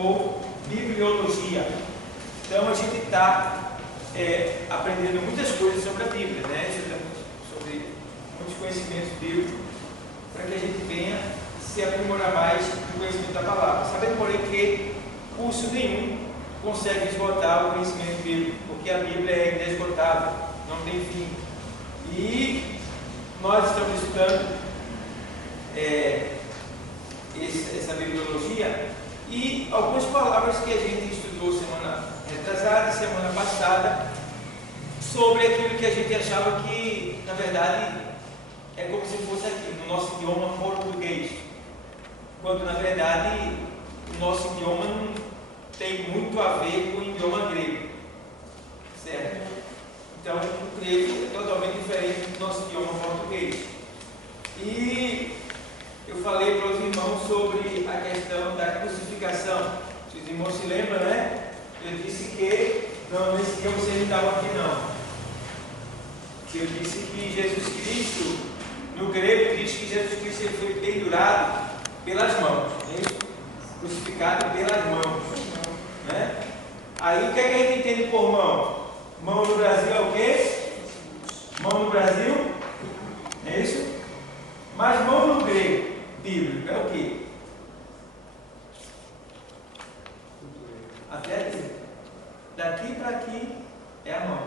ou bibliologia. Então a gente está aprendendo muitas coisas sobre a Bíblia, né? Sobre muitos conhecimentos bíblicos, para que a gente venha se aprimorar mais no conhecimento da palavra. Sabendo, porém, que curso nenhum consegue esgotar o conhecimento bíblico, porque a Bíblia é inesgotável, não tem fim. E nós estamos estudando essa bibliologia e algumas palavras que a gente estudou semana retrasada e semana passada sobre aquilo que a gente achava que, na verdade, é como se fosse aqui, no nosso idioma português, quando, na verdade, o nosso idioma não tem muito a ver com o idioma grego, certo? Então, o grego é totalmente diferente do nosso idioma português. E eu falei para os irmãos sobre a questão da crucificação. Se os irmãos se lembram, né? Eu disse que, não, nesse dia vocês não estavam aqui não. Eu disse que Jesus Cristo, no grego, diz que Jesus Cristo ele foi pendurado pelas mãos, né? Crucificado pelas mãos, né? Aí o que é que a gente entende por mão? Mão no Brasil é o quê? Mão no Brasil? É isso? Mas mão no grego bíblico é o quê? Até daqui para aqui é a mão,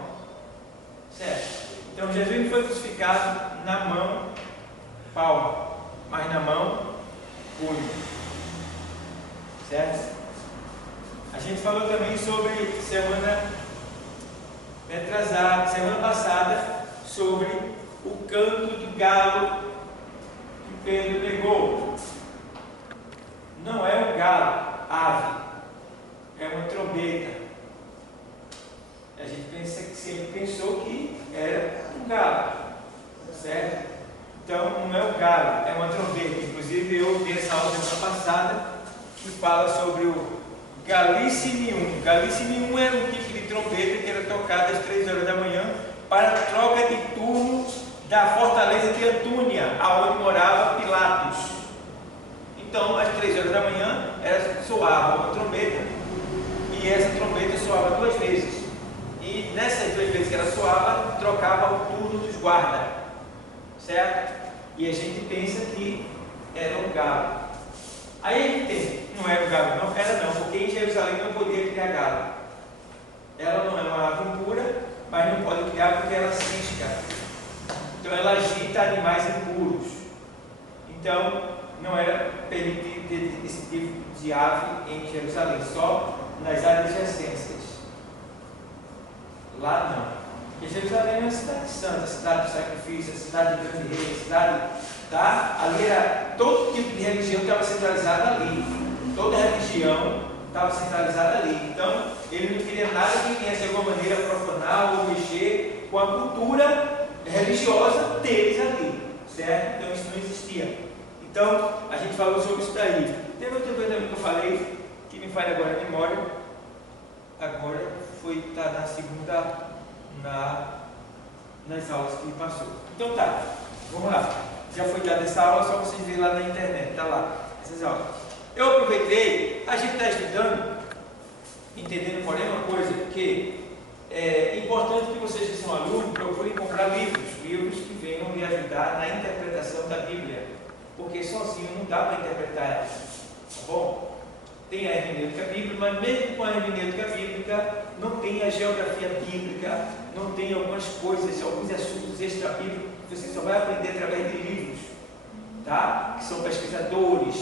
certo? Então Jesus foi crucificado na mão, palma, mas na mão, punho, certo? A gente falou também sobre semana passada sobre o canto do galo que Pedro pegou. Não é um galo, ave, é uma trombeta. A gente sempre pensou que era um galo, certo? Então não é um galo, é uma trombeta. Inclusive eu vi essa aula semana passada que fala sobre o Galicinium. Galicinium era um tipo de trombeta que era tocada às 3 horas da manhã para a troca de turno da fortaleza de Antúnia, aonde morava Pilatos. Então, às 3 horas da manhã, soava uma trombeta, e essa trombeta soava 2 vezes. E nessas 2 vezes que ela soava, trocava o turno dos guardas, certo? E a gente pensa que era um galo. Aí a gente tem, não era o galo, não, era não, porque em Jerusalém não podia criar galo. Ela não é uma ave impura, mas não pode criar porque ela cisca. Então ela agita animais impuros. Então não era permitido ter esse tipo de ave em Jerusalém, só nas áreas adjacentes. Lá não. Porque Jerusalém é uma cidade santa, cidade do sacrifício, cidade do grande rei, cidade. Tá? Ali era, todo tipo de religião estava centralizada ali. Toda religião estava centralizada ali. Então, ele não queria nada que viesse de alguma maneira profanar ou mexer com a cultura religiosa deles ali. Certo? Então, isso não existia. Então, a gente falou sobre isso daí. Teve outra coisa também que eu falei, que me falha agora a memória. Agora foi estar na segunda, nas aulas que me passou. Então tá, vamos lá. Já foi dada essa aula, só vocês verem lá na internet, tá lá, essas aulas. Eu aproveitei, a gente está estudando, entendendo, porém, uma coisa, que é importante que vocês que são alunos procurem comprar livros que venham lhe ajudar na interpretação da Bíblia, porque sozinho não dá para interpretar ela, tá bom? Tem a hermenêutica bíblica, mas mesmo com a hermenêutica bíblica, não tem a geografia bíblica, não tem algumas coisas, alguns assuntos extra-bíblicos, você só vai aprender através de livros, tá? Que são pesquisadores,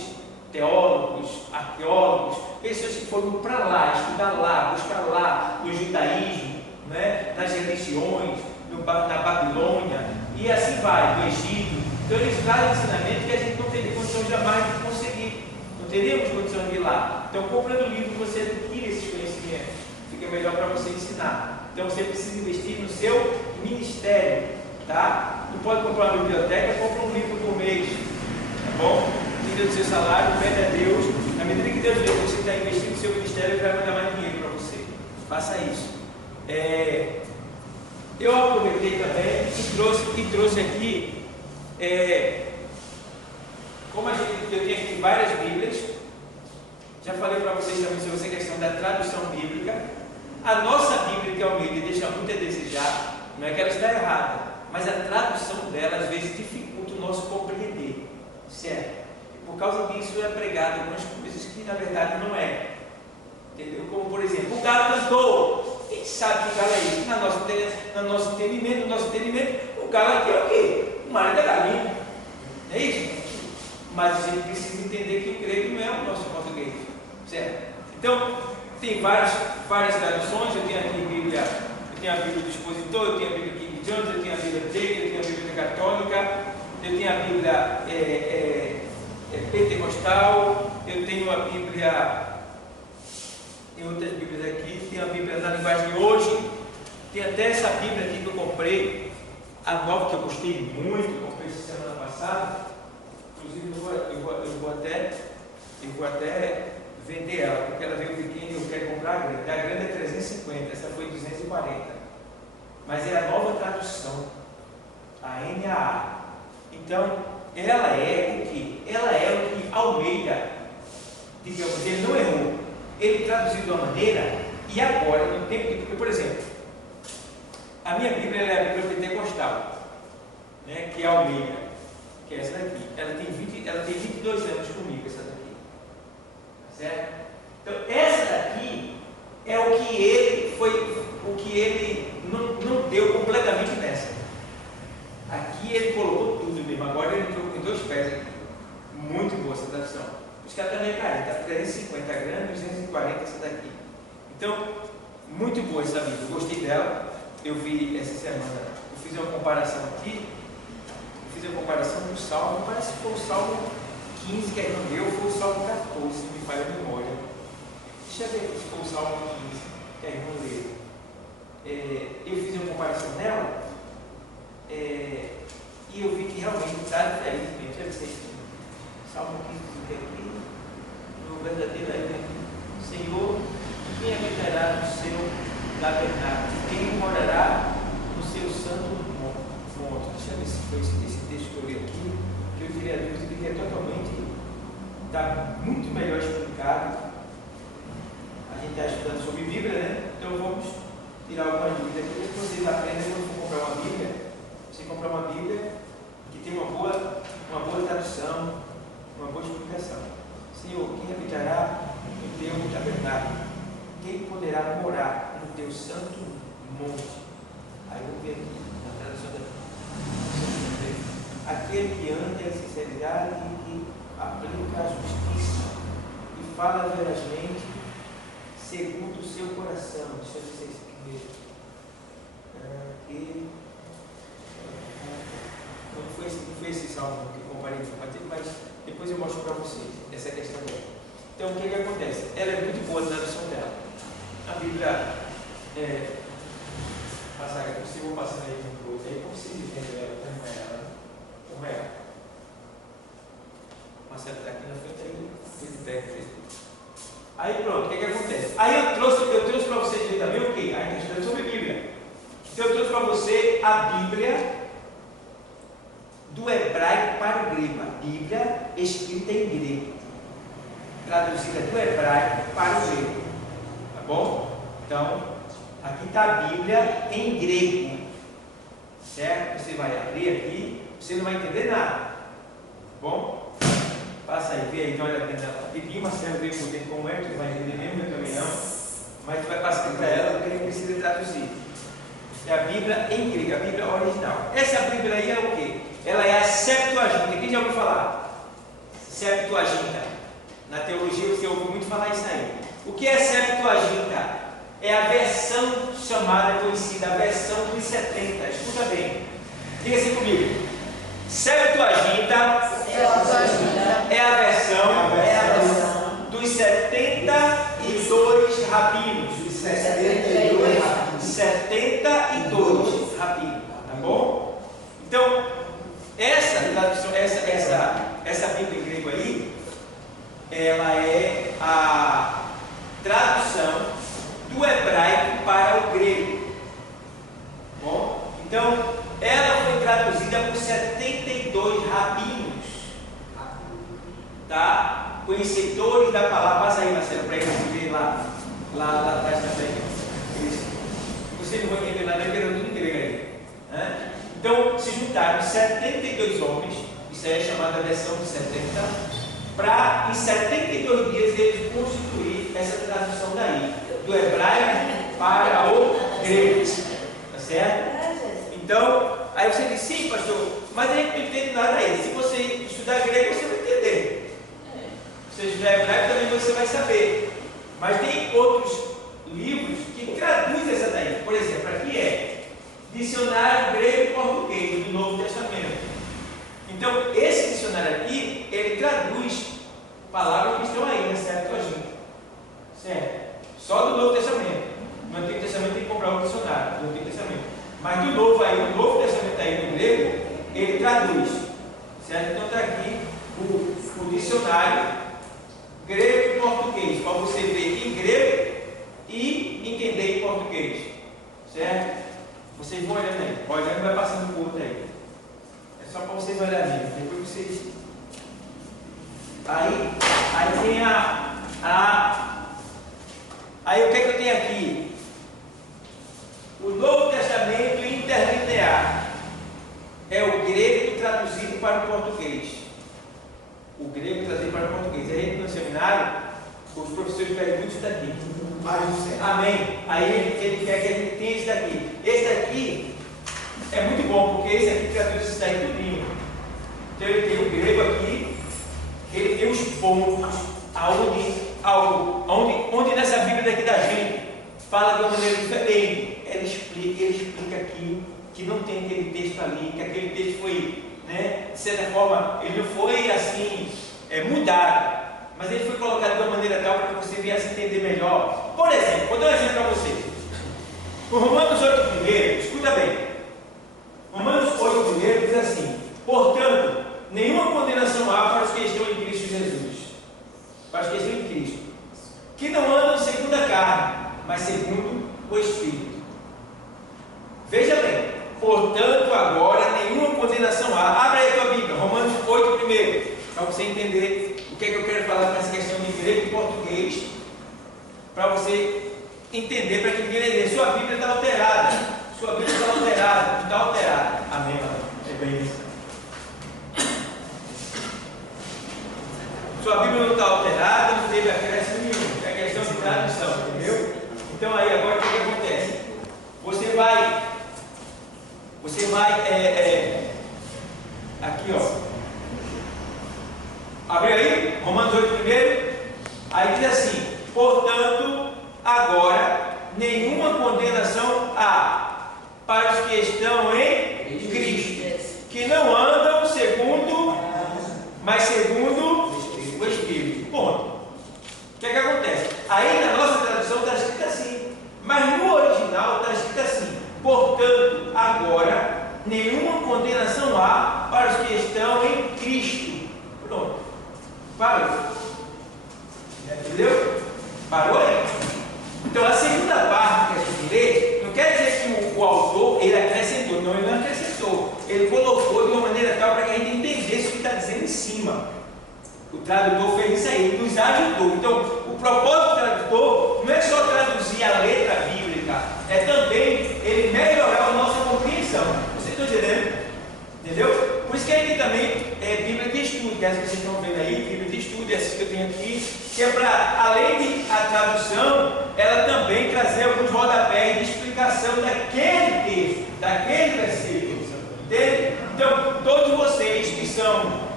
teólogos, arqueólogos, pessoas que foram para lá, estudar lá, buscar lá, no judaísmo, né? Nas religiões, na Babilônia, e assim vai, no Egito. Então eles trazem ensinamento que a gente não teria condição jamais de conseguir, não teríamos condição de ir lá. Então, comprando livro, você adquire esses conhecimentos, fica melhor para você ensinar. Então, você precisa investir no seu ministério, tá? Não pode comprar uma biblioteca, compra um livro por mês, tá bom? Tira do seu salário, pede a Deus. Na medida que Deus vê que você está investindo no seu ministério, Ele vai mandar mais dinheiro para você. Faça isso. Eu aproveitei também e trouxe aqui, como eu tenho aqui várias Bíblias, Já falei para vocês também sobre essa questão da tradução bíblica. A nossa Bíblia, que é Almeida, deixa muito a desejar. Não é que ela está errada, mas a tradução dela às vezes dificulta o nosso compreender, certo? E por causa disso é pregado algumas coisas que na verdade não é. Entendeu? Como por exemplo, o galo cantou. Quem sabe que galo é isso? No nosso entendimento, o galo aqui é o quê? O marido da galinha. É isso? Mas a gente precisa entender que o grego não é o nosso português, certo? Então, tem várias traduções. Eu tenho aqui a Bíblia do Expositor, eu tenho a Bíblia King James, eu tenho a Bíblia Dele, eu tenho a Bíblia Católica, eu tenho a Bíblia Pentecostal, eu tenho a Bíblia, tem outras Bíblias aqui, tem a Bíblia da linguagem de hoje, tem até essa Bíblia aqui que eu comprei, a nova, que eu gostei muito, eu comprei essa semana passada. Inclusive eu vou até vender ela, porque ela veio pequena e eu quero comprar a grande. A grande é 350, essa foi 240. Mas é a nova tradução, a NAA. Então, ela é o que? Ela é o que Almeida, digamos, ele não errou. Ele traduziu de uma maneira, e agora, no tempo de. Porque, por exemplo, a minha Bíblia é a Bíblia Pentecostal, né, que é Almeida, que é essa daqui. Ela tem 22 anos comigo, essa daqui. Certo? Então, essa daqui é o que ele não deu completamente nessa. Aqui ele colocou tudo mesmo. Agora ele entrou com 2 pés aqui. Muito boa essa tradução. Os caras também caem, está 350 grande, 240 essa daqui. Então, muito boa essa Bíblia. Eu gostei dela. Eu vi essa semana, eu fiz uma comparação aqui. Fiz a comparação do Salmo, parece que foi o Salmo 15 que a irmã deu, foi o Salmo 14, se me falha a memória. Deixa eu ver se foi o Salmo 15 que a irmã leu. Eu fiz uma comparação nela e eu vi que realmente está diferente. Deixa eu ver se é Salmo 15 que aqui, no verdadeiro aí, Senhor, quem habitará no seu tabernáculo? Quem morará no seu santo monte? Deixa eu ver se foi esse texto que eu li aqui, que eu tirei a dúvida que é totalmente, está muito melhor explicado. A gente está estudando sobre Bíblia, né? Então vamos tirar algumas dúvidas aqui. Depois vocês aprendem quando for comprar uma Bíblia. Você comprar uma Bíblia que tem uma boa tradução, uma boa explicação. Senhor, quem habitará no teu tabernáculo? Quem poderá morar no teu santo monte? Aí eu vou ver aqui na tradução da aquele que anda em sinceridade e que aplica a justiça e fala verazmente segundo o seu coração. Deixa eu ver se é isso aqui mesmo. Não foi esse salmo que eu comparei, mas depois eu mostro para vocês essa questão dela. Então, o que acontece? Ela é muito boa a tradução dela. A Bíblia passar aqui, se eu vou passar aí com o outro, aí como vocês entendem ela, como é ela? Marcelo está aqui na frente, aí foi de pé. Aí pronto, o que acontece? Aí eu trouxe para vocês ver também o que? A gente está estudando sobre a Bíblia. Então eu trouxe para você a Bíblia do hebraico para o grego. A Bíblia escrita em grego, traduzida do hebraico para o grego. Tá bom? Então, aqui está a Bíblia em grego. Certo? Você vai abrir aqui, você não vai entender nada. Tá bom? Passa aí, vê aí, então olha aqui na Bíblia. Marcelo vê por dentro como é, que vai entender mesmo, eu também não. Mas tu vai passar para ela porque ele precisa traduzir. É a Bíblia em grego, a Bíblia original. Essa Bíblia aí é o quê? Ela é a Septuaginta. Quem já ouviu falar? Septuaginta. Na teologia você ouve muito falar isso aí. O que é Septuaginta? É a versão chamada, conhecida, a versão dos 70. Escuta bem. Diga assim comigo. Septuaginta é a versão dos 72 rabinos. 72 rabinos. Tá bom? Então, essa Bíblia em grego aí, ela é a tradução do hebraico para o grego. Bom, então ela foi traduzida por 72 rabinos, tá? Conhecedores da palavra. Passa aí, lá atrás também. Vocês não vão entender nada, porque era tudo em grego aí. Né? Então, se juntaram 72 homens, isso aí é chamada a versão de 70, para em 72 dias eles constituir essa tradução daí, do hebraico para o grego. Tá certo? Então, aí você diz, sim, pastor, mas a gente não entende nada aí. Se você estudar grego, você vai entender. Se você estudar hebraico, também você vai saber. Mas tem outros livros que traduzem essa daí. Por exemplo, aqui é Dicionário Grego e Português do Novo Testamento. Então, esse dicionário aqui, ele traduz palavras que estão aí na Septuaginta. Certo? Só do Novo Testamento. No Antigo Testamento tem que comprar um dicionário do Antigo Testamento. Mas do Novo aí, o Novo Testamento aí no grego, ele traduz. Certo? Então está aqui o dicionário grego e português, para você ver em grego e entender em português. Certo? Vocês vão olhando aí. Olhando, vai passando por outro aí. É só para vocês olharem. Depois vocês. Aí tem aí o que é que eu tenho aqui? O Novo Testamento interlinear é o grego traduzido para o português. O grego traduzido para o português. A gente no seminário, os professores perguntam isso daqui. Amém. Aí ele quer que a gente tenha isso daqui. Esse daqui é muito bom, porque esse aqui traduz isso daí tudinho. Então ele tem o grego aqui, ele tem os pontos onde nessa Bíblia daqui da gente fala de uma maneira diferente. Ele explica aqui que não tem aquele texto ali, que aquele texto foi, né, de certa forma, ele não foi assim, mudado, mas ele foi colocado de uma maneira tal para que você viesse entender melhor. Por exemplo, vou dar um exemplo para vocês. O Romanos 8,1, escuta bem. Romanos 8,1 diz assim: portanto, nenhuma condenação há para os que estão em Cristo Jesus, para os que estão em Cristo, que não andam segundo a carne, mas segundo o Espírito. Veja bem, portanto, agora nenhuma condenação há. Abre aí a tua Bíblia, Romanos 8,1, para você entender o que é que eu quero falar com essa questão de grego e português, para você entender, para que ninguém entender. Sua Bíblia está alterada. Sua Bíblia está alterada. Não está alterada. Amém, mano? É bem isso. Sua Bíblia não está alterada, não teve acréscimo nenhum. É questão de tradução, entendeu? Então aí agora o que acontece? Você vai aqui, ó. Abriu aí? Romanos 8,1. Aí diz assim: portanto, agora nenhuma condenação há para os que estão em Cristo, que não andam segundo, mas segundo o Espírito. Ponto. O que é que acontece? Aí na nossa tradução está escrito assim, mas no original está escrito assim: portanto, agora nenhuma condenação há para os que estão em Cristo. Pronto. Parou. Entendeu? Parou aí? Então a segunda parte que a gente lê, não quer dizer que o autor ele acrescentou. Não, ele não acrescentou. Ele colocou de uma maneira tal para que a gente entendesse o que está dizendo em cima. O tradutor fez isso aí, ele nos ajudou. Então, o propósito do tradutor não é só traduzir a letra bíblica, é também ele melhorar a nossa compreensão. Vocês estão entendendo? Entendeu? Por isso que aí tem também Bíblia de estudo, que é essa que vocês estão vendo aí, Bíblia de estudo, essa que eu tenho aqui, que é para, além de a tradução, ela também trazer alguns rodapés de explicação daquele texto, daquele versículo. Entende? Então, todos vocês que são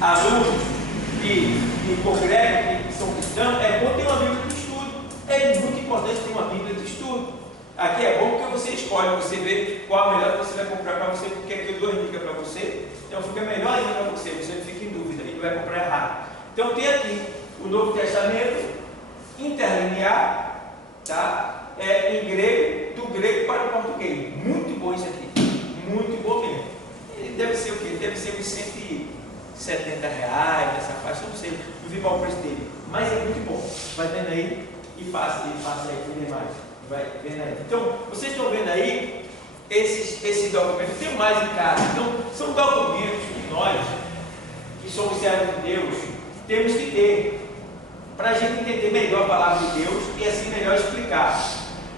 alunos e congregam, que são cristãos, é bom ter uma Bíblia de estudo. É muito importante ter uma Bíblia de estudo. Aqui é bom porque você escolhe, você vê qual a melhor que você vai comprar para você, porque aqui eu dou dica para você, então fica melhor ainda para você, você não fica em dúvida e não vai comprar errado. Então tem aqui o Novo Testamento interlinear, tá? Em grego, do grego para o português. Muito bom isso aqui, muito bom mesmo. Ele deve ser o quê? Deve ser uns R$170, essa faixa, eu não sei, não vi qual o preço dele, mas é muito bom. Vai vendo aí e passa aí por demais. Vai vendo aí. Então, vocês estão vendo aí esse documento, tem mais em casa. Então, são documentos que nós, que somos servos de Deus, temos que ter. para a gente entender melhor a palavra de Deus e assim melhor explicar.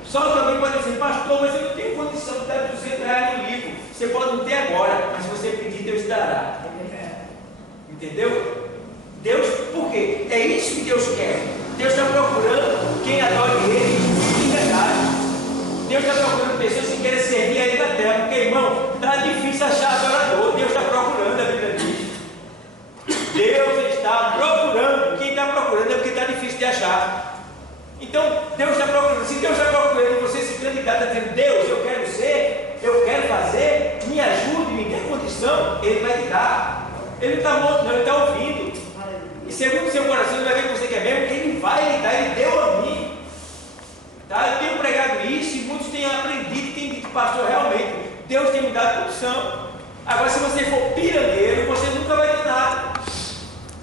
Só que alguém pode dizer, pastor, mas eu não tenho condição de dar R$200 no livro. Você pode não ter agora, mas se você pedir, Deus dará. Entendeu? Deus, por quê? É isso que Deus quer. Deus está procurando quem adore Ele de verdade. Deus está procurando pessoas que querem servir a Ele na terra. Porque, irmão, está difícil achar adorador. Deus está procurando, a Bíblia diz. Deus está procurando. Quem está procurando é porque está difícil de achar. Então, Deus está procurando. Se Deus está procurando e você se candidata dizendo, Deus, eu quero ser, eu quero fazer, me ajude, me dê condição, Ele vai te dar. Ele não está morto, não, Ele está ouvindo. E segundo o seu coração, Ele vai ver que você quer mesmo, Ele vai lhe dar, Ele deu a mim. Tá? Eu tenho pregado isso e muitos têm aprendido, têm dito, pastor, realmente, Deus tem me dado condição. Agora, se você for pirangueiro, você nunca vai ter nada.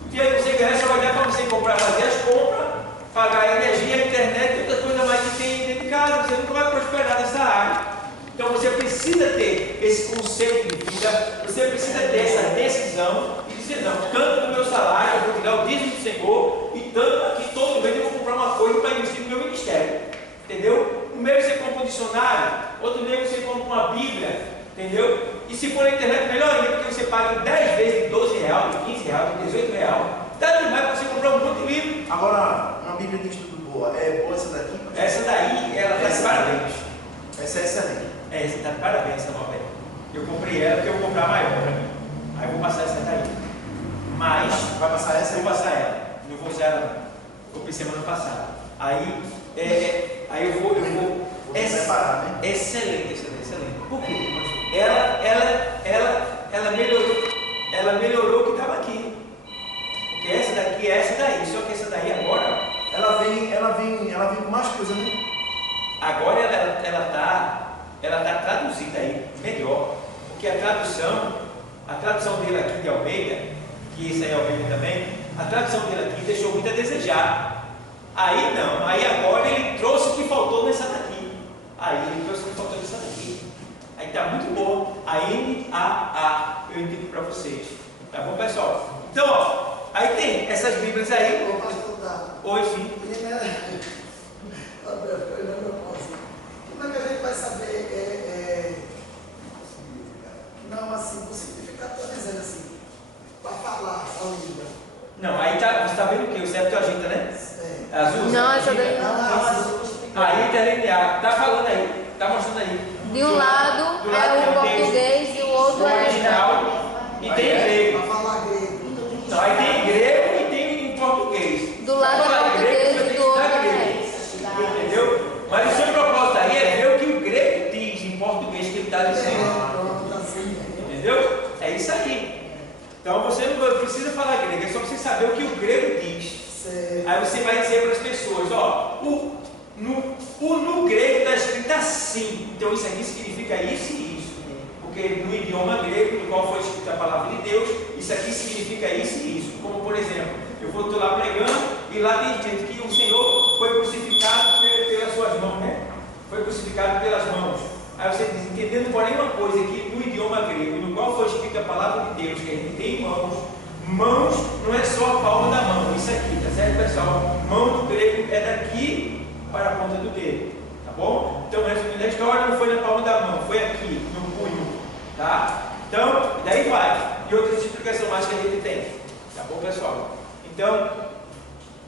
O dinheiro que você ganha só vai dar para você comprar, fazer as compras, pagar a energia, a internet e outras coisas mais que tem dentro de casa. Você nunca vai prosperar nessa área. Então você precisa ter esse conceito de vida, você precisa ter essa decisão e dizer, não, tanto do meu salário, eu vou tirar o dízimo do Senhor, e tanto aqui todo mês eu vou comprar uma coisa para investir no meu ministério. Entendeu? Um mês você compra um dicionário, outro mês você compra uma Bíblia, entendeu? E se for na internet, melhor ainda, porque você paga 10 vezes de R$12, de R$15, de R$18. Dá demais para você comprar um monte de livro. Agora, uma Bíblia de estudo boa, é boa essa daqui? Essa daí, ela está de parabéns. Essa é excelente. Essa está de parabéns, essa novela. Eu comprei ela porque eu vou comprar maior para mim. Aí eu vou passar essa daí. Mas. Vai passar essa? Vou passar ela. Não vou usar ela não. Comprei semana passada. Aí eu vou preparar, né? Excelente essa daí, excelente. Por quê? Ela melhorou o que estava aqui. Porque essa daqui é essa daí. Só que essa daí agora. Ela vem com mais coisa, né? Agora ela tá traduzida aí, melhor, porque a tradução dele aqui de Almeida, que esse aí é Almeida também, a tradução dele aqui deixou muito a desejar. Aí não, aí agora ele trouxe o que faltou nessa daqui. Aí ele trouxe o que faltou nessa daqui. Aí tá muito bom. A NAA, eu indico para vocês. Tá bom, pessoal? Então, ó, aí tem essas Bíblias aí. Oi, sim. Como é que a gente vai saber, não assim, o significado está dizendo assim, para falar a língua? Não, aí tá, você está vendo o que? O Septuaginta, né? É. Azul? Não, essa daí Não, Aí interlinear, tá falando aí, tá mostrando aí. de um lado do lado é tem o um português e o outro o é original e tem grego. para falar grego. Não, aí tem grego e tem em português. do lado Pra é falar grego, português você e tem do que outro estudar grego. é. Entendeu? Mas o seu propósito aí é ver o que o grego diz em português que ele está dizendo. Pronto, assim. Entendeu? É isso aí. Então você não precisa falar grego, é só você saber o que o grego diz. Certo. Aí você vai dizer para as pessoas, ó, no grego está escrito assim, então isso aqui significa isso e isso. Porque no idioma grego, no qual foi escrita a palavra de Deus, isso aqui significa isso e isso. Como por exemplo, eu estou lá pregando e lá tem gente que o Senhor foi crucificado pelas suas mãos, né? Foi crucificado pelas mãos. Aí você diz, entendendo porém uma coisa, que no idioma grego, no qual foi escrita a palavra de Deus, que a gente tem mãos, mãos não é só a palma da mão, isso aqui, tá certo, pessoal? Mão do grego é daqui para a ponta do dedo, tá bom? Então, resumindo a história, não foi na palma da mão, foi aqui, no punho, tá? Então, daí vai. E outras explicações mais que a gente tem, tá bom, pessoal? Então,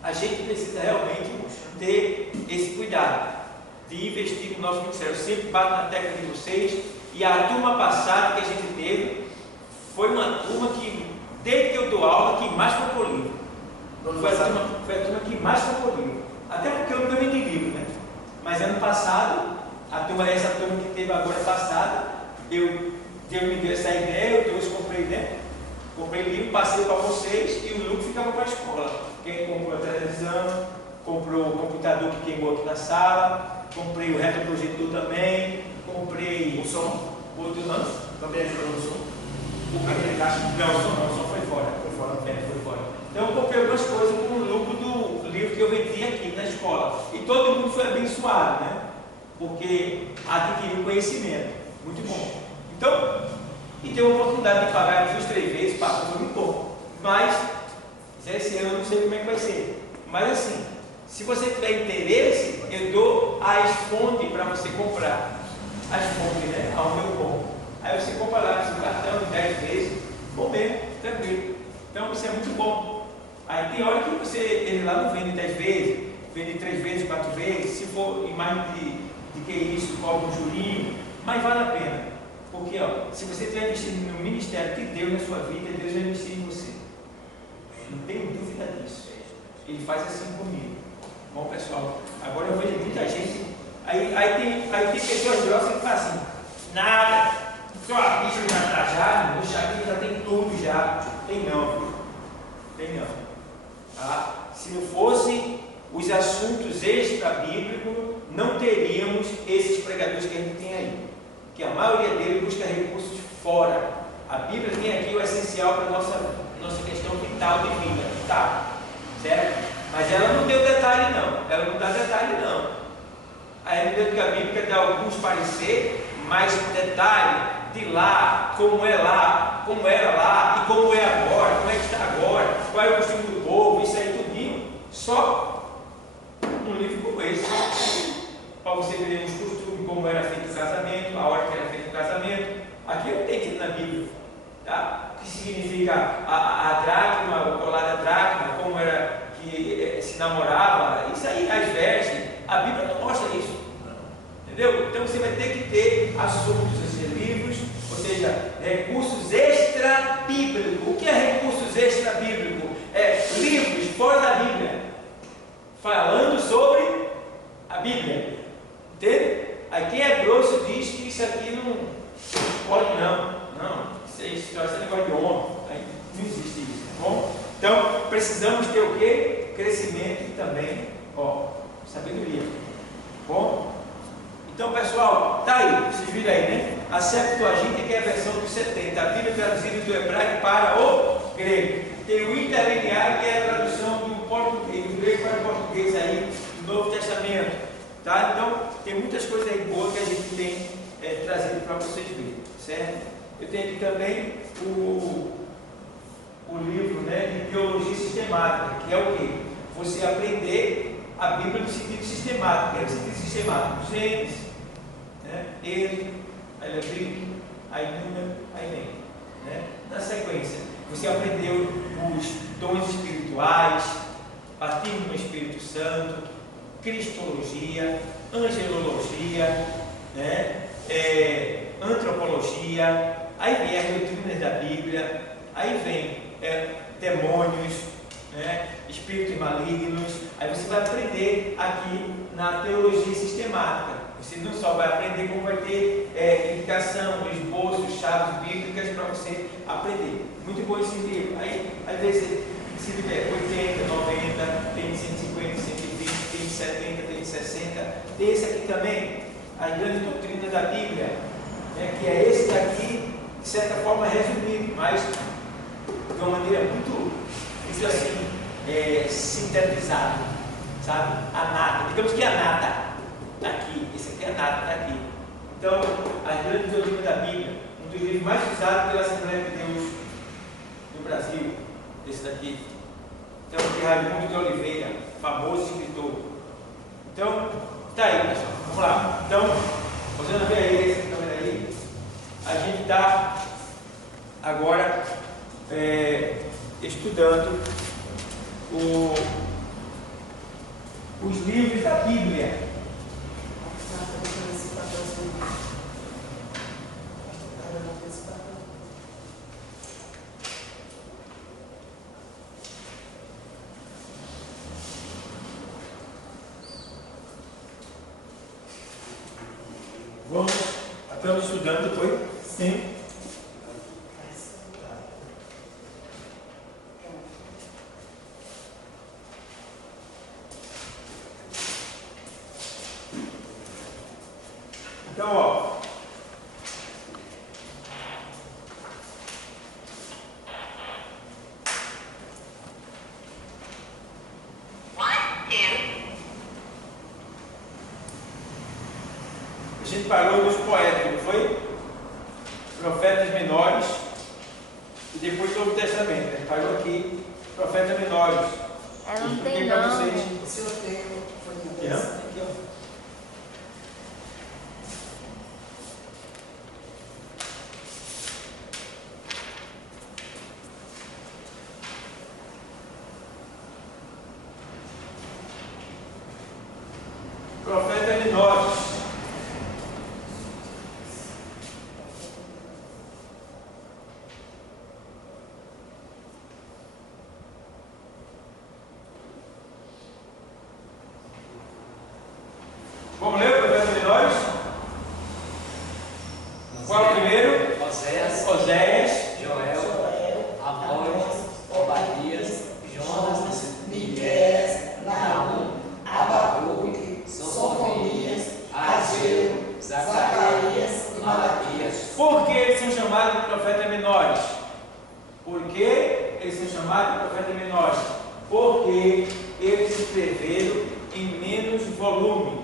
a gente precisa realmente ter esse cuidado de investir no nosso ministério. Eu sempre bato na tecla de vocês, e a turma passada que a gente teve foi uma turma que, desde que eu dou aula, que mais comprou livro. Foi a turma que mais comprou livro. Até porque eu nunca vendi livro, né? Mas ano passado, essa turma que teve agora passada, Deus me deu essa ideia, eu trouxe, comprei, né? Comprei livro, passei para vocês e o lucro ficava para a escola. Quem comprou a televisão, comprou o computador que queimou aqui na sala, comprei o retroprojetor também, comprei O som? outro não. Também ajudou no som? Não, o som foi fora. Foi fora. Foi fora. Então eu comprei algumas coisas com o lucro do livro que eu vendi aqui na escola. E todo mundo foi abençoado, né? Porque adquiriu conhecimento. Muito bom. Então, e ter a oportunidade de pagar 2, 3 vezes, foi muito bom. Mas, esse ano eu não sei como é que vai ser. Mas assim, se você tiver interesse, eu dou as fontes para você comprar. As fontes, né? Ao meu bom. Aí você compra lá no seu cartão em 10 vezes, bom mesmo, tranquilo. Então isso é muito bom. Aí tem hora que ele lá não vende 10 vezes, vende 3 vezes, 4 vezes, se for em mais de que isso, cobra um jurinho, mas vale a pena. Porque ó, se você estiver investindo no ministério de Deus na sua vida, Deus vai investir em você. Não tenho dúvida disso. Ele faz assim comigo. Bom pessoal, agora eu vejo muita gente. Aí tem pessoas grossas que falam assim, nada, só a bicha já está já, o Xaquim já tem tudo já. Tem não, viu? Tem não. Tá? Se não fosse os assuntos extra-bíblicos, não teríamos esses pregadores que a gente tem aí. Que a maioria deles busca recursos fora. A Bíblia tem aqui o essencial para a nossa questão vital de vida. Tá? Certo? Mas ela não deu detalhe não. Ela não dá detalhe não. Aí dentro da Bíblia dá alguns parecer, mas detalhe de lá, como era lá e como é agora, como é que está agora, qual é o costume do povo, isso aí tudinho, só um livro como esse, para você ver os costumes, como era feito o casamento, a hora que era feito o casamento. Aqui não tem tudo na Bíblia, tá? O que significa a dracma, o colar da dracma, como era que se namorava, isso aí, as vestes, a Bíblia não mostra isso. Entendeu? Então você vai ter que ter assuntos, livros, ou seja, recursos extra-bíblicos. O que é recursos extra-bíblicos? É livros fora da Bíblia, falando sobre a Bíblia. Entende? Aí quem é grosso diz que isso aqui não pode não. Não, isso é negócio de homem. Aí não existe isso, tá bom? Então, precisamos ter o quê? Crescimento e também, sabedoria. Bom? Então, pessoal, tá aí, vocês viram aí, né? A Septuaginta, que é a versão dos 70, a Bíblia traduzida do hebraico para o grego. Tem o interlinear, que é a tradução do português, do grego para o português aí, do Novo Testamento. Tá? Então, tem muitas coisas aí boas que a gente tem trazido para vocês verem, certo? Eu tenho aqui também o livro, né, de Teologia Sistemática, que é o quê? Você aprender a Bíblia no sentido sistemático. Que é o sentido sistemático? Gênesis, né? Êxodo, aí Levítico, aí Número, aí Lêvico, né? Na sequência, você aprendeu os dons espirituais, batismo no Espírito Santo, cristologia, angelologia, né? Antropologia, aí vem as doutrinas da Bíblia, aí vem demônios, né? Espíritos malignos. Aí você vai aprender aqui na teologia sistemática. Você não só vai aprender, como vai ter indicação, esboços, chaves bíblicas para você aprender. Muito bom esse livro. Aí, às vezes, esse livro é 80, 90, tem 150, 120, tem 70, tem 60. Tem esse aqui também, as grandes doutrinas da Bíblia, né, que é esse daqui, de certa forma resumido, mas de uma maneira muito assim, sintetizado, sabe? A nata, digamos que a nata está aqui, esse aqui é a nata, está aqui. Então, as grandes doutrinas da Bíblia, um dos livros mais usados pela Assembleia de Deus no Brasil, esse daqui. Então, de Raimundo de Oliveira, famoso escritor. Então, está aí, pessoal. Vamos lá. Então, você não vê aí, esse câmera aí, a gente está agora estudando os livros da Bíblia. Estamos estudando, foi? Sim. Então, ó. A gente parou nos poetas, não foi? Profetas menores e depois o Novo Testamento. A gente parou aqui, profetas menores. Ela não expliquei tem para nome. vocês. O senhor tem folhinha Aqui, dessa? ó. Aqui, ó. Profeta menores. Vamos ler o profeta menores? Qual é o primeiro? Oséias, Oséias, Joel, Amós, Obadias, Jonas, Miqueias, Naum, Abacuque, Sofonias, Ageu, Zacarias e Malaquias. Por que eles são chamados de profetas menores? Por que eles são chamados de profetas menores? Porque eles escreveram em menos volume,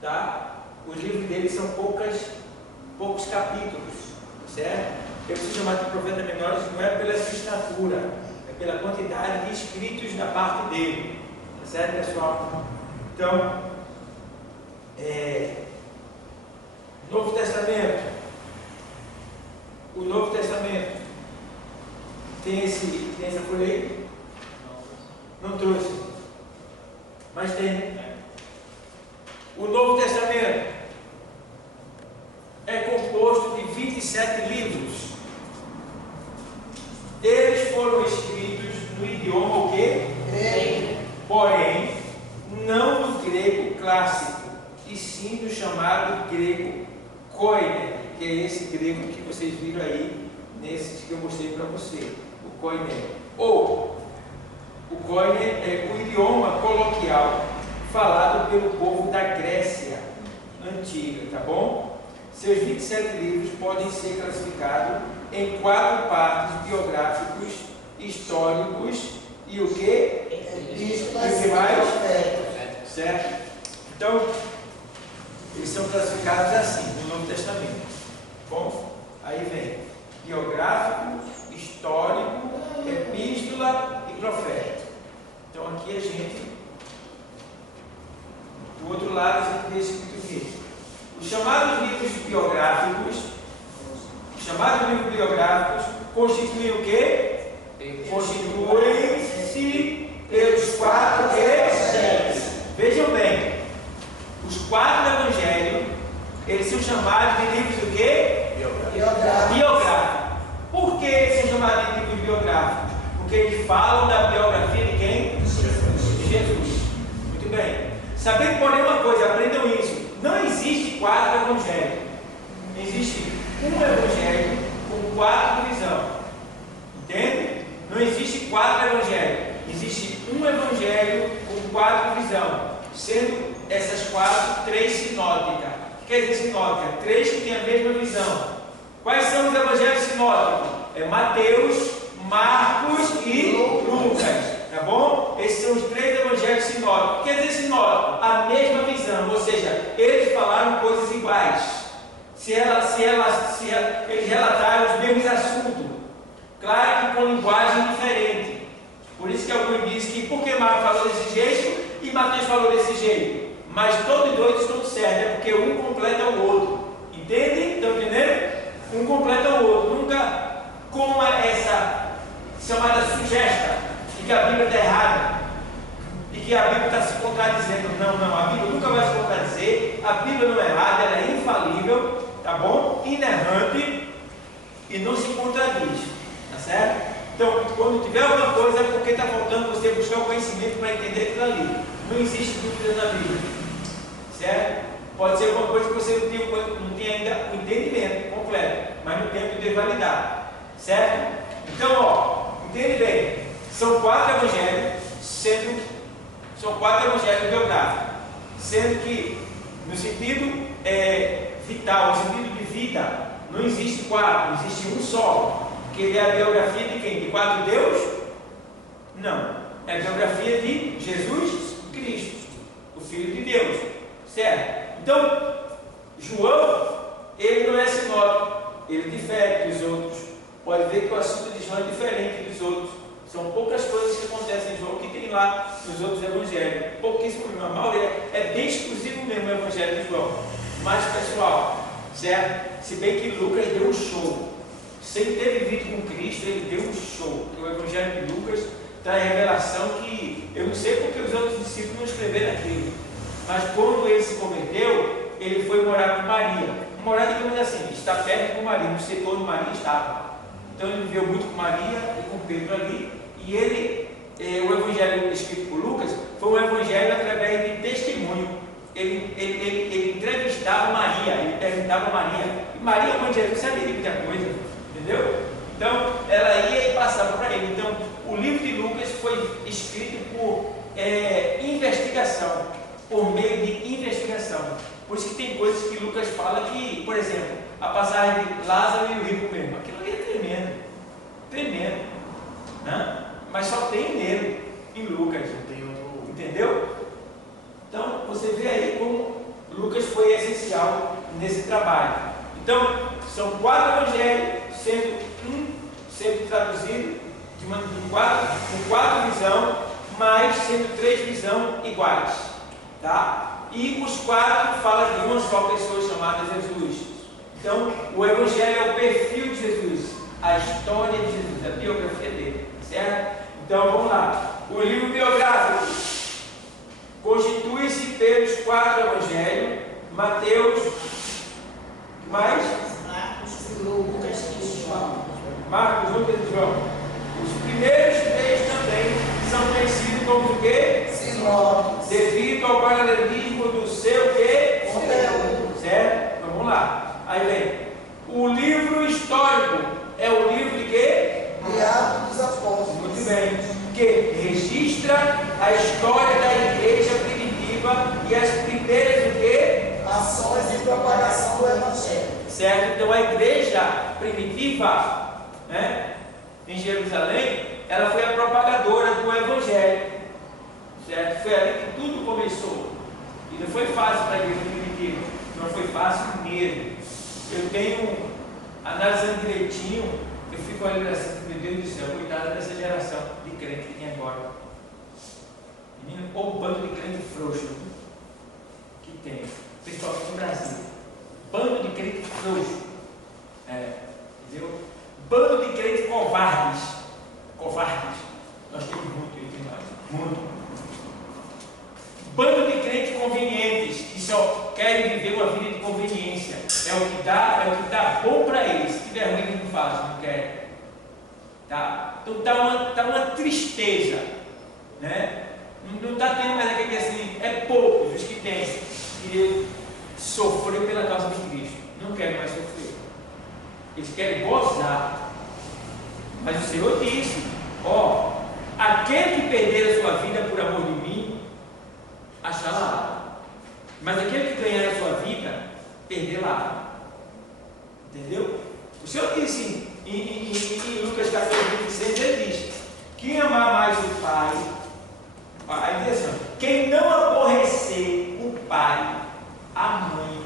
tá? Os livros deles são poucos capítulos, certo? Eles são chamados de profetas menores não é pela sua estatura, é pela quantidade de escritos da parte dele, tá certo, pessoal? Então, Novo Testamento. O Novo Testamento tem essa folha aí? Não trouxe. Mas tem. O Novo Testamento é composto de 27 livros. Eles foram escritos no idioma o quê? Grego. Porém, não no grego clássico, e sim no chamado grego koine, que é esse grego que vocês viram aí, nesses que eu mostrei para você, o koine. Ou, o koine é o idioma coloquial falado pelo povo da Grécia antiga, tá bom? Seus 27 livros podem ser classificados em 4 partes biográficos, históricos e o quê? Epístolas E o que mais? profetas. Certo? Então, eles são classificados assim no Novo Testamento. Bom, aí vem biográfico, histórico, epístola e profeta. Então aqui a gente, do outro lado, a gente vê escrito o quê? Os chamados livros biográficos, constituem o quê? Constituem-se pelos 4 evangelhos. Vejam bem, os 4 evangelhos, eles são chamados de livros do quê? Biográficos. Por que eles são chamados de livros biográficos? Porque eles falam da biografia de quem? De Jesus. Muito bem. Saber, porém, uma coisa, aprendam isso. Não existe 4 evangelhos. Existe um evangelho com 4 visões. Entende? Não existe 4 evangelhos. Existe um evangelho com 4 visões. Sendo essas 4, 3 sinóticas. O que quer dizer sinótica? 3 que têm a mesma visão. Quais são os evangelhos sinóticos? É Mateus, Marcos e Lucas. Tá bom? Esses são os 3 evangelhos sinóticos. O que quer dizer sinótico? A mesma visão. Ou seja, eles falaram coisas iguais. Eles relataram os mesmos assuntos. Claro que com linguagem diferente. Por isso que alguns dizem que por que Marcos falou desse jeito e Mateus falou desse jeito. Mas todos os dois estão certos, é porque um completa o outro. Entende? Estão entendendo? Um completa o outro. Nunca como essa chamada sugesta de que a Bíblia está errada e que a Bíblia está se contradizendo. Não, a Bíblia nunca vai se contradizer. A Bíblia não é errada, ela é infalível, tá bom? Inerrante e não se contradiz, tá certo? Então, quando tiver alguma coisa, é porque está faltando você buscar o conhecimento para entender aquilo ali. Não existe dúvida na Bíblia, certo? Pode ser alguma coisa que você não tem ainda o entendimento completo, mas no tempo de validar, certo? Então, ó, entende bem, são 4 evangelhos, são 4 evangelhos biográficos, sendo que no sentido vital, no sentido de vida, não existe 4, existe um só. Que é a biografia de quem? De 4 Deus? Não. É a biografia de Jesus Cristo, o Filho de Deus. Certo? Então, João, ele não é sinótico. Ele difere dos outros. Pode ver que o assunto de João é diferente dos outros. São poucas coisas que acontecem em João que tem lá nos outros evangelhos. Pouquíssimo, a maioria é bem exclusivo mesmo o evangelho de João. Mais pessoal, certo? Se bem que Lucas deu um show. Sem ter vivido com Cristo, ele deu um show. Porque o evangelho de Lucas traz revelação que eu não sei porque os outros discípulos não escreveram aquilo. Mas quando ele se converteu, ele foi morar com Maria. Morar, digamos assim, está perto com Maria, no setor onde Maria estava. Então ele viveu muito com Maria e com Pedro ali. E ele, o evangelho escrito por Lucas, foi um evangelho através de testemunho. Ele entrevistava Maria, ele perguntava a Maria. E Maria, mãe de Jesus, sabia de muita coisa, entendeu? Então ela ia e passava para ele. Então o livro de Lucas foi escrito por investigação, por meio de investigação. Por isso que tem coisas que Lucas fala que, por exemplo, a passagem de Lázaro e o rico mesmo, aquilo ali é tremendo, tremendo, né? Mas só tem nele, em Lucas, entendeu? Então você vê aí como Lucas foi essencial nesse trabalho. Então são 4 evangelhos, sendo traduzido com 4 visões, mas sendo 3 visões iguais, tá? E os 4 falam de uma só pessoa chamada Jesus. Então, o Evangelho é o perfil de Jesus, a história de Jesus, a biografia dele, certo? Então, vamos lá. O livro biográfico constitui-se pelos 4 Evangelhos, Mateus, mais? Lucas e João. Marcos, Lucas e João. Os primeiros 3 também são conhecidos como o quê? Sinóticos. Devido ao paralelismo do seu quê? Conteúdo. Certo? Então, vamos lá. Aí vem. O livro histórico é o livro de quê? De Atos dos Apóstolos. Muito bem. Que registra a história da igreja primitiva e as primeiras o quê? Ações de propagação do Evangelho. Certo? Então a igreja primitiva, né, em Jerusalém, ela foi a propagadora do Evangelho. Certo? Foi ali que tudo começou. E não foi fácil para a igreja primitiva. Não foi fácil mesmo. Eu tenho, analisando direitinho, eu fico olhando assim, meu Deus do céu, coitada dessa geração de crente que tem agora. Menino, ou um bando de crente frouxo que tem, principalmente no Brasil. Bando de crente frouxo. Entendeu? Bando de crente covardes. Covardes. Nós temos muito entre nós. Muito. Bando de crentes convenientes, que só querem viver uma vida de conveniência. É o que dá bom para eles. Se tiver ruim, eles não fazem, não querem. Tá? Então está uma tristeza. Né? Não está tendo mais aquele assim, é poucos os que têm, que sofreu pela causa de Cristo. Não querem mais sofrer. Eles querem gozar. Mas o Senhor disse: ó, aquele que perder a sua vida por amor de mim, achará. Mas aquele que ganhar a sua vida, perderá. Entendeu? O Senhor disse em Lucas 14, 26, ele diz: quem amar mais o Pai, aí diz assim, quem não aborrecer o pai, a mãe,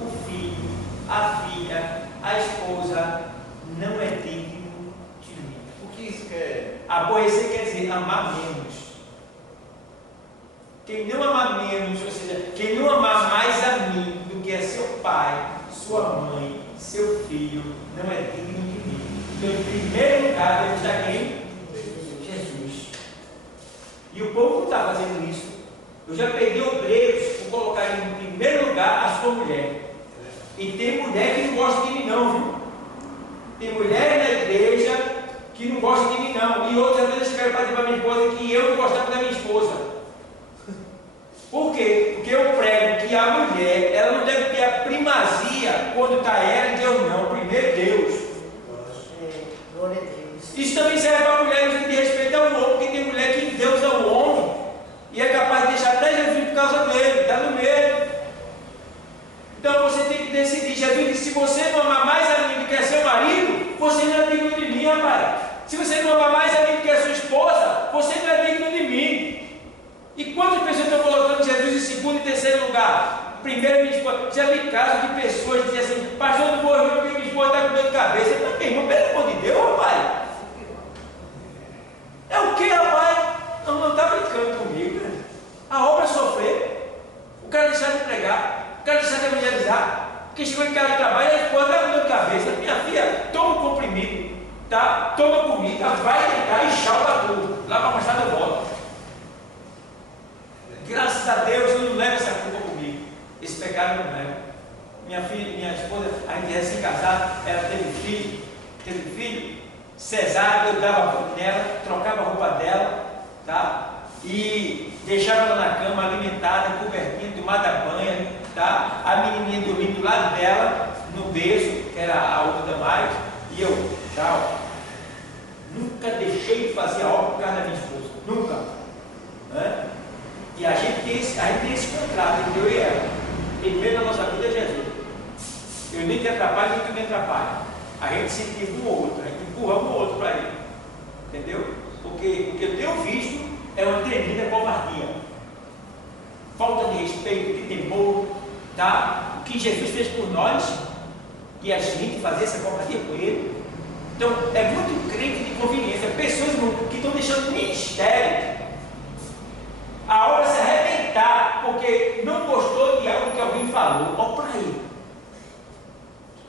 o filho, a filha, a esposa, não é digno de mim. O que isso quer? Aborrecer quer dizer amar menos. Quem não amar menos, ou seja, quem não amar mais a mim do que a seu pai, sua mãe, seu filho, não é digno de mim. Então, em primeiro lugar, deve estar quem? Jesus. E o povo não está fazendo isso. Eu já peguei obreiros por colocar em primeiro lugar a sua mulher. E tem mulher que não gosta de mim não, viu? Tem mulher na igreja que não gosta de mim não. E outras vezes quero fazer para minha esposa que eu não gostava da minha esposa. Por quê? Porque eu prego que a mulher, ela não deve ter a primazia quando está ela e Deus não. Primeiro Deus. Glória a Deus. Isso também serve para mulheres que respeitam o homem, porque tem mulher que endeusa o homem e é capaz de deixar até Jesus por causa dele, está no meio. Então você tem que decidir. Jesus disse: se você não amar mais a mim do que a seu marido, você não é digno de mim, rapaz. Se você não amar mais a mim do que a sua esposa, você não é digno de mim. E quantas pessoas estão colocando Jesus em segundo e terceiro lugar? Primeiro, minha esposa. Já vi casos de pessoas que dizem assim: pastor, não vou ouvir porque minha esposa está com dor de cabeça. Mas, meu irmão, pelo amor de Deus, rapaz. brincando comigo, né? A obra é sofrer, o cara deixar de pregar, o cara deixar de evangelizar, porque chegou em casa de trabalho e a esposa dá dor de cabeça. Minha filha, toma um comprimido, tá? Toma comida, vai deitar e chalva tudo. Lá para a Machado eu volto. Graças a Deus eu não levo essa culpa comigo. Esse pecado eu não levo. Minha filha, minha esposa, a gente recém-casada, ela teve filho, cesárea, eu dava banho nela, trocava a roupa dela, tá? E deixava ela na cama, alimentada, cobertinha, tomada banho, tá? A menininha dormindo do lado dela, no berço, que era a outra mais, e eu, tchau. Nunca deixei de fazer a obra por causa da minha esposa, nunca. Né? E a gente tem esse contrato entre eu e ela. Primeiro na nossa vida é Jesus. Eu nem te atrapalho, nem tu me atrapalha. A gente se empurra um ao outro, a gente empurra um ao outro para ele. Entendeu? Porque o que eu tenho visto é uma tremenda covardia. Falta de respeito, de temor, tá? O que Jesus fez por nós e a gente fazer essa covardia com ele. Então, é muito crente de conveniência. Pessoas que estão deixando o ministério, a obra se arrebentar, porque não gostou de algo que alguém falou. Olha para ele.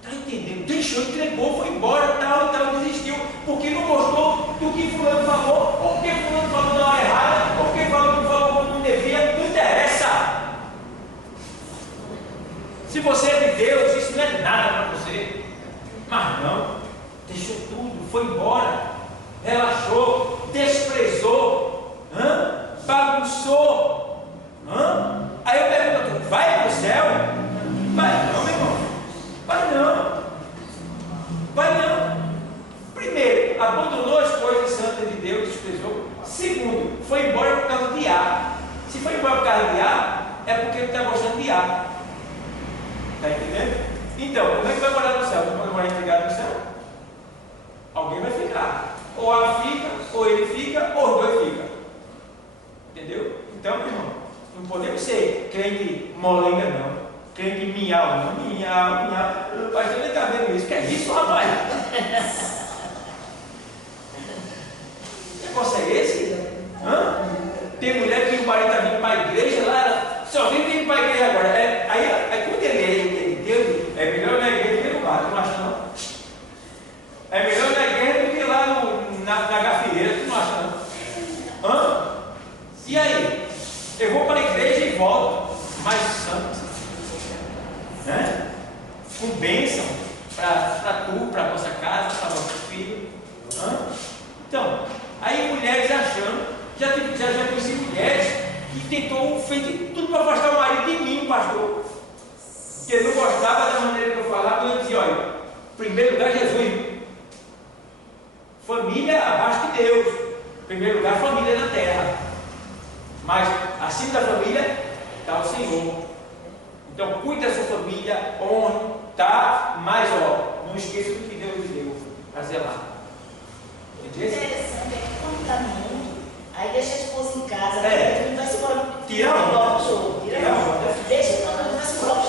Está entendendo? Deixou, entregou, foi embora, tal e tal, desistiu, porque não gostou do que fulano falou, ou porque fulano falou na hora errada, ou porque fulano falou quando não devia, não interessa. Se você é de Deus, isso não é nada para você. Mas não, deixou tudo, foi embora, relaxou, desprezou, bagunçou. Aí eu pergunto, vai para o céu? Vai não, meu irmão. Vai não. Vai não. Primeiro, abandonou as coisas santas de Deus, desprezou. Segundo, foi embora por causa de A. Se foi embora por causa de A, é porque ele está gostando de A. Está entendendo? Então, como é que vai morar no céu? Não pode morar entregado no céu? Alguém vai ficar. Ou A fica, ou ele fica, ou os dois ficam. Entendeu? Então, meu irmão, não podemos ser crente molenga, não. Crente miau, não. Miau. O pastor nem está vendo isso. Que é isso, rapaz? Que negócio é esse? Tem mulher que o marido está vindo para a igreja, lá ela só vem para a igreja agora. Aí quando ele é de Deus, é melhor na igreja do que no bar, tu não acha não? É melhor na igreja do que lá na gafieira, tu não acha não? E aí? Eu vou para a igreja e volto mais santo, né? Com bênção para tu, para a nossa casa, para nosso filho. Então, aí mulheres achando, já conheci mulheres que fez tudo para afastar o marido de mim, pastor. Porque ele não gostava da maneira que eu falava, eu dizia, olha, em primeiro lugar Jesus, família abaixo de Deus, em primeiro lugar família na terra, mas acima da família está o Senhor. Então cuide da sua família, honre, tá? Mas não esqueça do que Deus lhe deu a zelar. Entendeu? Interessante é que quando está muito, aí deixa a esposa em casa, não vai se embora. Tira a onda. Deixa quando não vai se embora.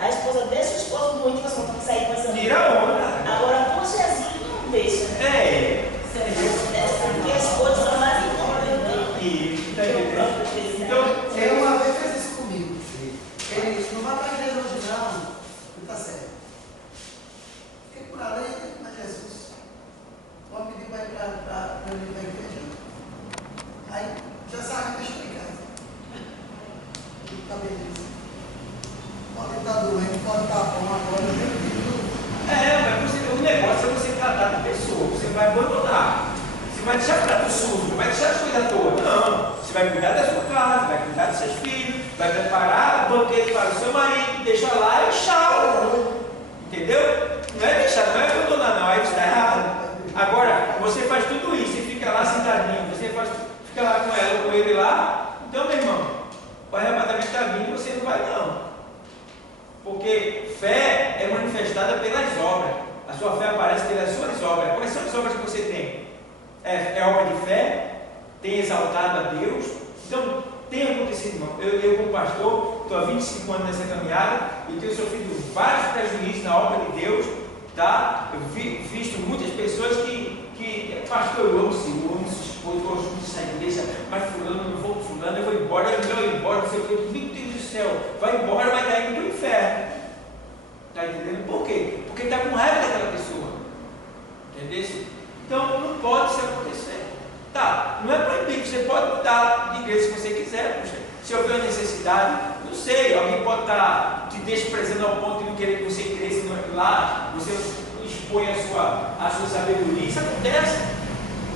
A esposa deixa o esposo muito, mas quando sair com essa. Tira a onda. Agora, por Jesus, não deixa. Porque a esposa está mais em conta Isso, está entendendo? Então, Ele uma vez fez isso comigo. Ele disse, não vai para a igreja hoje não. Está certo. Fiquei por ali, mas Jesus. Vamos pedir para ir para a igreja. Aí, já sabe, deixa eu em casa. Está beleza. Pode estar doente, pode estar bom agora, eu digo. Mas o negócio é você tratar de pessoa, você vai abandonar. Você vai deixar o prato sujo, vai deixar as coisas todas. Não. Você vai cuidar da sua casa, vai cuidar dos seus filhos, vai preparar o banquete para o seu marido, deixa lá e tchau. Entendeu? Não é deixar, não é abandonar, não. Aí está errado. Agora, você faz tudo isso e fica lá sentadinho, fica lá com ela, com ele lá. Então, meu irmão, o arrebatamento está vindo e você não vai, não. Porque fé é manifestada pelas obras. A sua fé aparece pelas suas obras. Quais são as obras que você tem? É obra de fé? Tem exaltado a Deus? Então, tem acontecido, irmão. Eu como pastor, estou há 25 anos nessa caminhada e tenho sofrido vários prejuízos na obra de Deus, tá? Eu visto muitas pessoas que pastor, eu amo o Senhor, eu amo sua esposa, eu gosto muito dessa igreja, mas fulano, não vou com fulano, eu vou embora, não sei o que, meu Deus do céu, vai embora, vai cair no inferno. Está entendendo? Por quê? Porque está com raiva daquela pessoa. Entendeu? Então não pode isso acontecer. Tá, não é proibido, você pode mudar de igreja se você quiser, puxa. Se houver uma necessidade, não sei, alguém pode estar te desprezando ao ponto de não querer que você cresça lá, você expõe a sua sabedoria, isso acontece.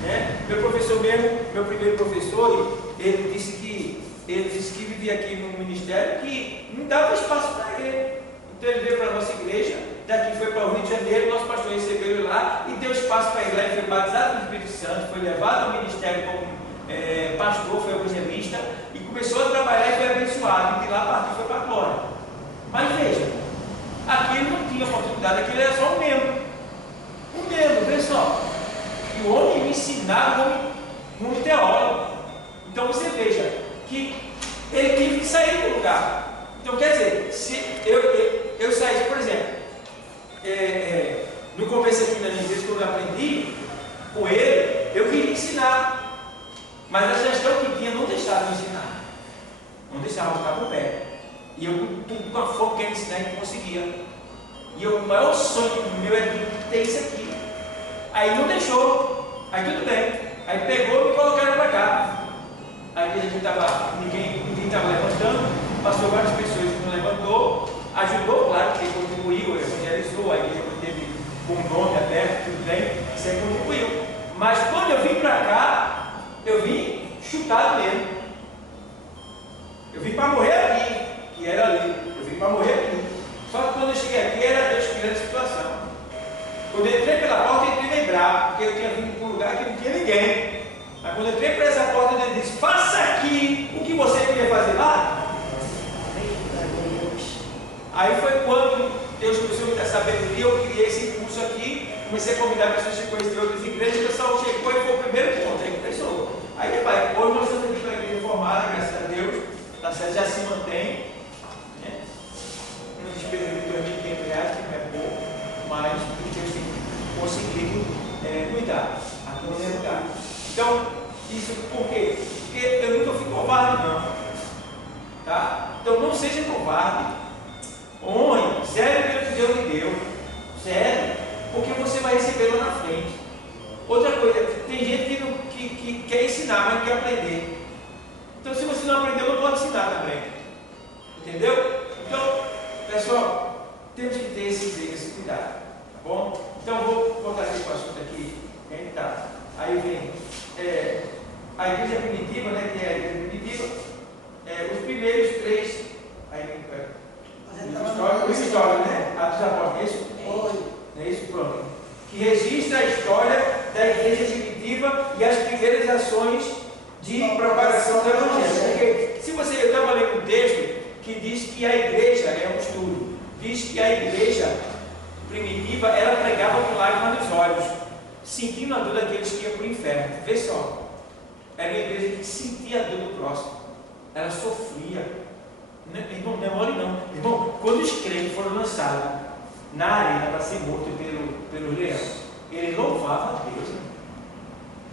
Né? Meu professor mesmo, meu primeiro professor, ele disse que vivia aqui no ministério que não dava espaço para ele. Então ele veio para a nossa igreja, daqui foi para o Rio de Janeiro, nosso pastor recebeu ele lá e deu espaço para ele. Ele foi batizado no Espírito Santo, foi levado ao ministério como pastor, foi evangelista e começou a trabalhar e foi abençoado. E de lá partiu, foi para a glória. Mas veja, aqui ele não tinha oportunidade, aqui ele era só um membro. Um membro, vê só. E o homem ensinar, o homem teólogo. Então você veja que ele teve que sair do lugar. Então quer dizer, se eu saísse, por exemplo, no começo aqui na minha igreja, quando eu aprendi com ele, eu queria ensinar. Mas a gestão que tinha não deixava de ensinar. Não deixava eu ficar com o pé. E eu com a fome querendo ensinar e não conseguia. E o maior sonho meu é de ter isso aqui. Aí não deixou. Aí tudo bem. Aí pegou e me colocaram para cá. Aí a gente estava, ninguém estava levantando, passou várias pessoas que não levantou, ajudou, claro, que contribuiu, evangelizou, a igreja teve com o nome aberto, tudo bem, isso aí contribuiu. Mas quando eu vim para cá, eu vim chutado mesmo. Eu vim para morrer aqui, que era ali. Eu vim para morrer aqui. Só que quando eu cheguei aqui, era Deus criando a situação. Quando eu entrei pela porta, eu entrei bem bravo, porque eu tinha vindo para um lugar que não tinha ninguém. Mas quando eu entrei para essa porta, Deus disse: faça aqui o que você queria fazer lá. Aí foi quando Deus começou a me dar sabedoria, eu criei esse curso aqui, comecei a convidar pessoas que conheciam outras igrejas, o pessoal chegou e foi o primeiro ponto, aí começou. Aí depois, hoje nós estamos aqui com a igreja formada, graças a Deus, tá certo, já se mantém, né? Uma despesa de R$ 2.500, que não é pouco, mas Deus tem conseguido cuidar, aqui não é lugar. Então, isso por quê? Porque eu nunca fui covarde, não. Tá? Então não seja covarde. Honre, sério que Deus lhe deu. Sério. Porque você vai receber lá na frente. Outra coisa, tem gente que quer ensinar, mas não quer aprender. Então se você não aprendeu, não pode ensinar também. Entendeu? Então, pessoal, temos que ter esse cuidado. Tá bom? Então vou voltar esse assunto aqui. Tá. Aí vem a igreja primitiva, né? Que é a igreja primitiva. Os primeiros três. Aí vem o história, né? Atos dos Apóstolos, é isso? É isso? Pronto. Que registra a história da igreja primitiva e as primeiras ações de propagação do Evangelho. Porque se você, eu estava lendo um texto que diz que a igreja, é um estudo, diz que a igreja primitiva, ela pregava com lágrimas nos olhos, sentindo a dor daqueles que iam para o inferno. Vê só, era uma igreja que sentia a dor do próximo, ela sofria. Irmão, não é mole não. Irmão, quando os crentes foram lançados na arena para ser morto pelo leão, ele louvava a Deus. Irmão.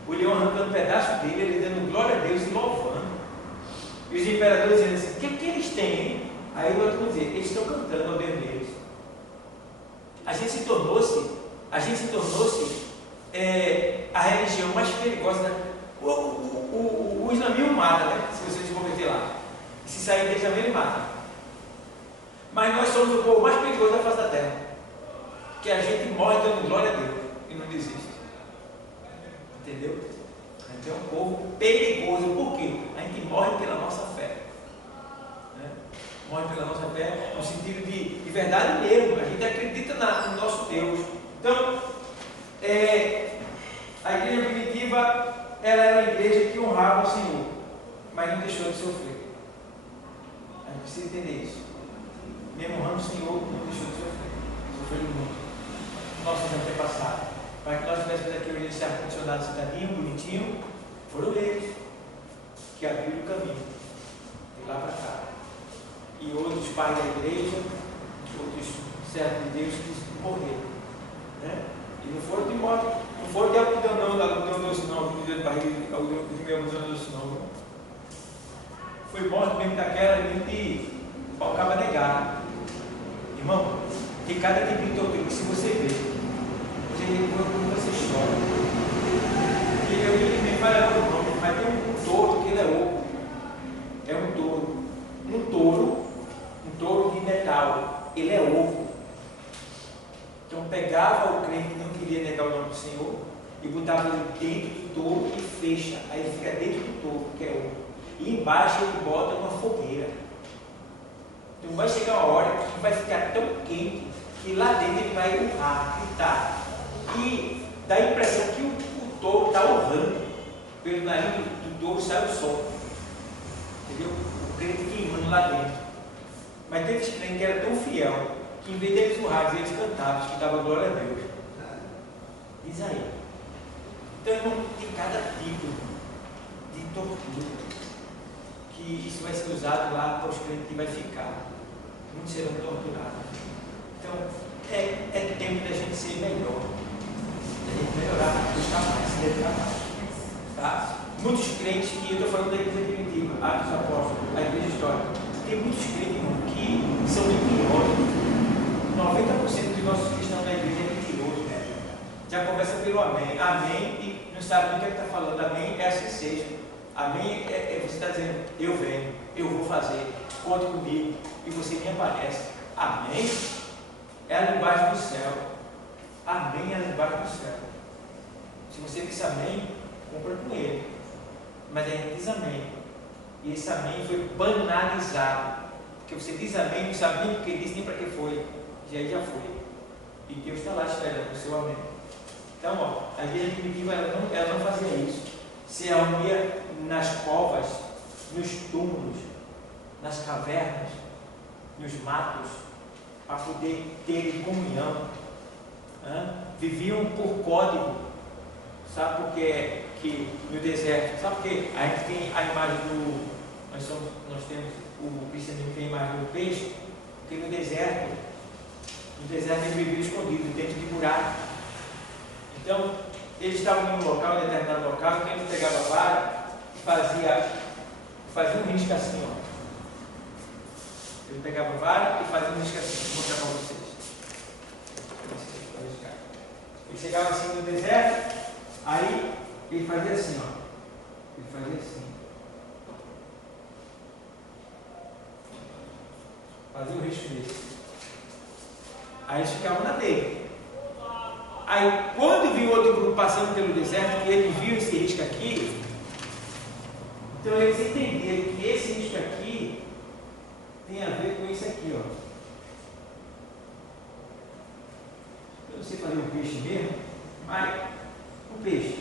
O leão arrancando um pedaço dele, ele dando glória a Deus e louvando. E os imperadores dizendo assim: o que eles têm, hein? Aí o outro dizer: eles estão cantando ao Deus deles. A gente se tornou-se a religião mais perigosa. O islamismo mata, né? Se você se converter lá. Se sair dele também, ele mata. Mas nós somos o povo mais perigoso da face da terra. Que a gente morre dando glória a Deus e não desiste. Entendeu? A gente é um povo perigoso. Por quê? A gente morre pela nossa fé. Né? Morre pela nossa fé no sentido de verdade mesmo. A gente acredita no nosso Deus. Então, a igreja primitiva, ela era uma igreja que honrava o Senhor, mas não deixou de sofrer. A gente precisa entender isso. Mesmo honrando o Senhor, não deixou de sofrer. Sofreu muito. Nossos antepassados. Para que nós tivéssemos aqui hoje esse ar-condicionado cidadinho, bonitinho, foram eles que abriram o caminho. De lá para cá. E outros pais da igreja, outros servos de Deus que morreram. Né? E não foram de morte, não foram de algodão não, algodão doce não, algodão de barriga, de meu algodão doce não. Foi morte mesmo daquela de pau caba negado. Irmão, tem cada tipo de tortura que se você vê, você chora. E eu nem falava o nome, mas tem um touro que ele é oco. É um touro. Um touro de metal. Ele é oco. Então pegava o crente que não queria negar o nome do Senhor e botava ele dentro do touro e fecha. Aí ele fica dentro do touro, que é oco. E embaixo ele bota uma fogueira. Então vai chegar uma hora que vai ficar tão quente que lá dentro ele vai urrar, gritar. E dá a impressão que o touro está urrando. Pelo nariz do touro sai o som. Entendeu? O crente queimando lá dentro. Mas teve esse crente que era tão fiel que em vez deles urrar, eles cantavam, escutavam a glória a Deus. Diz aí. Então, irmão, tem cada tipo de tortura que isso vai ser usado lá para os crentes que vai ficar. Muitos serão torturados. Então, é tempo da gente ser melhor. Da gente melhorar, buscar mais, se dedicar mais. Tá? Muitos crentes, que eu estou falando da igreja primitiva, Atos Apóstolos, a igreja histórica, tem muitos crentes, irmão, que são mentirosos. 90% dos nossos cristãos na igreja é mentiroso, né? Já começa pelo amém. Amém, e não sabe do que está falando. Amém é assim seja. Amém é você está dizendo, eu venho, eu vou fazer, conte comigo, e você me aparece. Amém é a linguagem do céu. Amém é a linguagem do céu. Se você disse amém, compra com ele. Mas a gente diz amém. E esse amém foi banalizado. Porque você diz amém, não sabe nem o que disse, nem para que foi. Já foi. E Deus está lá esperando o seu amém. Então, ó, a igreja primitiva ela não fazia isso. Se reunia nas covas, nos túmulos, nas cavernas, nos matos, para poder ter comunhão. Viviam por código. Sabe por que no deserto? Sabe por que a gente tem a imagem do. Nós temos o cristianismo tem a imagem do peixe? Porque no deserto eles viviam escondidos dentro de buracos. Então, eles estavam em um local, em um determinado local, então eles pegavam a vara e fazia um risco assim, ó. Ele pegava a vara e fazia um risco assim. Vou mostrar para vocês. Ele chegava assim no deserto, aí ele fazia assim, ó. Ele fazia assim. Fazia um risco desse. Aí eles ficavam na dele. Aí quando viu outro grupo passando pelo deserto, que ele viu esse risco aqui, então eles entenderam que esse risco aqui tem a ver com isso aqui, ó. Eu não sei fazer um peixe mesmo, mas um peixe.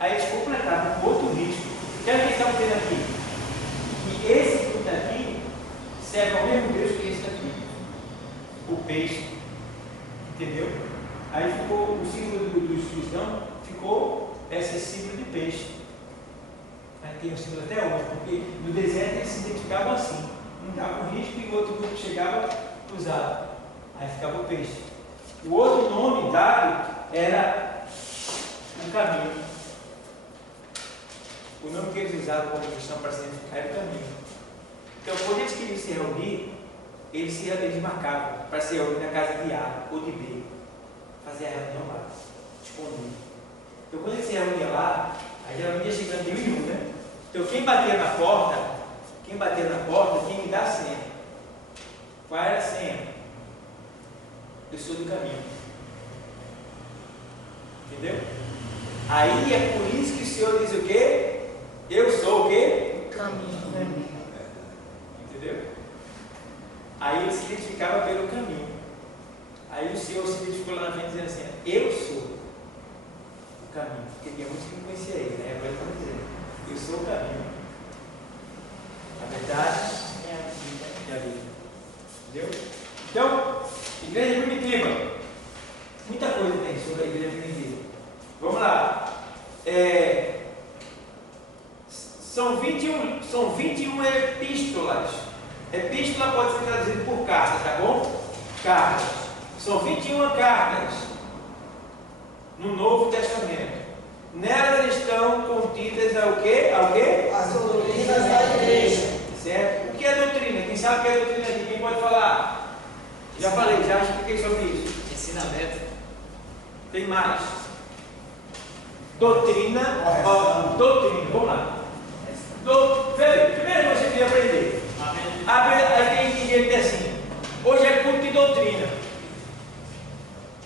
Aí eles completavam com outro risco. O que eles estavam vendo aqui? Que esse fruto aqui serve ao mesmo Deus que esse aqui. O peixe. Entendeu? Aí ficou o símbolo dos cristãos, ficou esse símbolo de peixe. Aí tem o símbolo até hoje, porque no deserto eles se identificavam assim. Um dava um risco e o outro grupo chegava cruzado. Aí ficava o peixe. O outro nome dado era o caminho. O nome que eles usavam como cristão para se identificar era o caminho. Então, quando eles queriam se reunir, eles marcavam para se reunir na casa de A ou de B. Fazer a reunião lá, escondido. Então, quando eles se reuniam lá, aí geralmente ia chegando de um em um, né? Então, quem batia na porta, tinha que dar a senha. Qual era a senha? Eu sou do caminho. Entendeu? Aí é por isso que o Senhor diz o quê? Eu sou o quê? Caminho. Entendeu? Aí ele se identificava pelo caminho. Aí o Senhor se identificou lá na frente dizendo assim, eu sou o caminho. Porque tinha muitos que não conheciam ele, né? Agora ele está dizendo, eu sou o caminho. A verdade é a vida. Entendeu? Então, igreja primitiva. Muita coisa tem sobre a igreja primitiva. Vamos lá. São 21 epístolas. Epístola pode ser traduzido por carta, tá bom? Cartas. São 21 cartas no Novo Testamento. Nelas estão contidas o quê? As Doutrinas da igreja. Certo? O que é doutrina? Quem sabe o que é doutrina aqui? Quem pode falar? Já falei, já expliquei sobre isso. Ensinamento. Tem mais. Doutrina. Ó, doutrina, vamos lá. Primeiro você queria aprender. Aí tem gente assim. Hoje é culto de doutrina.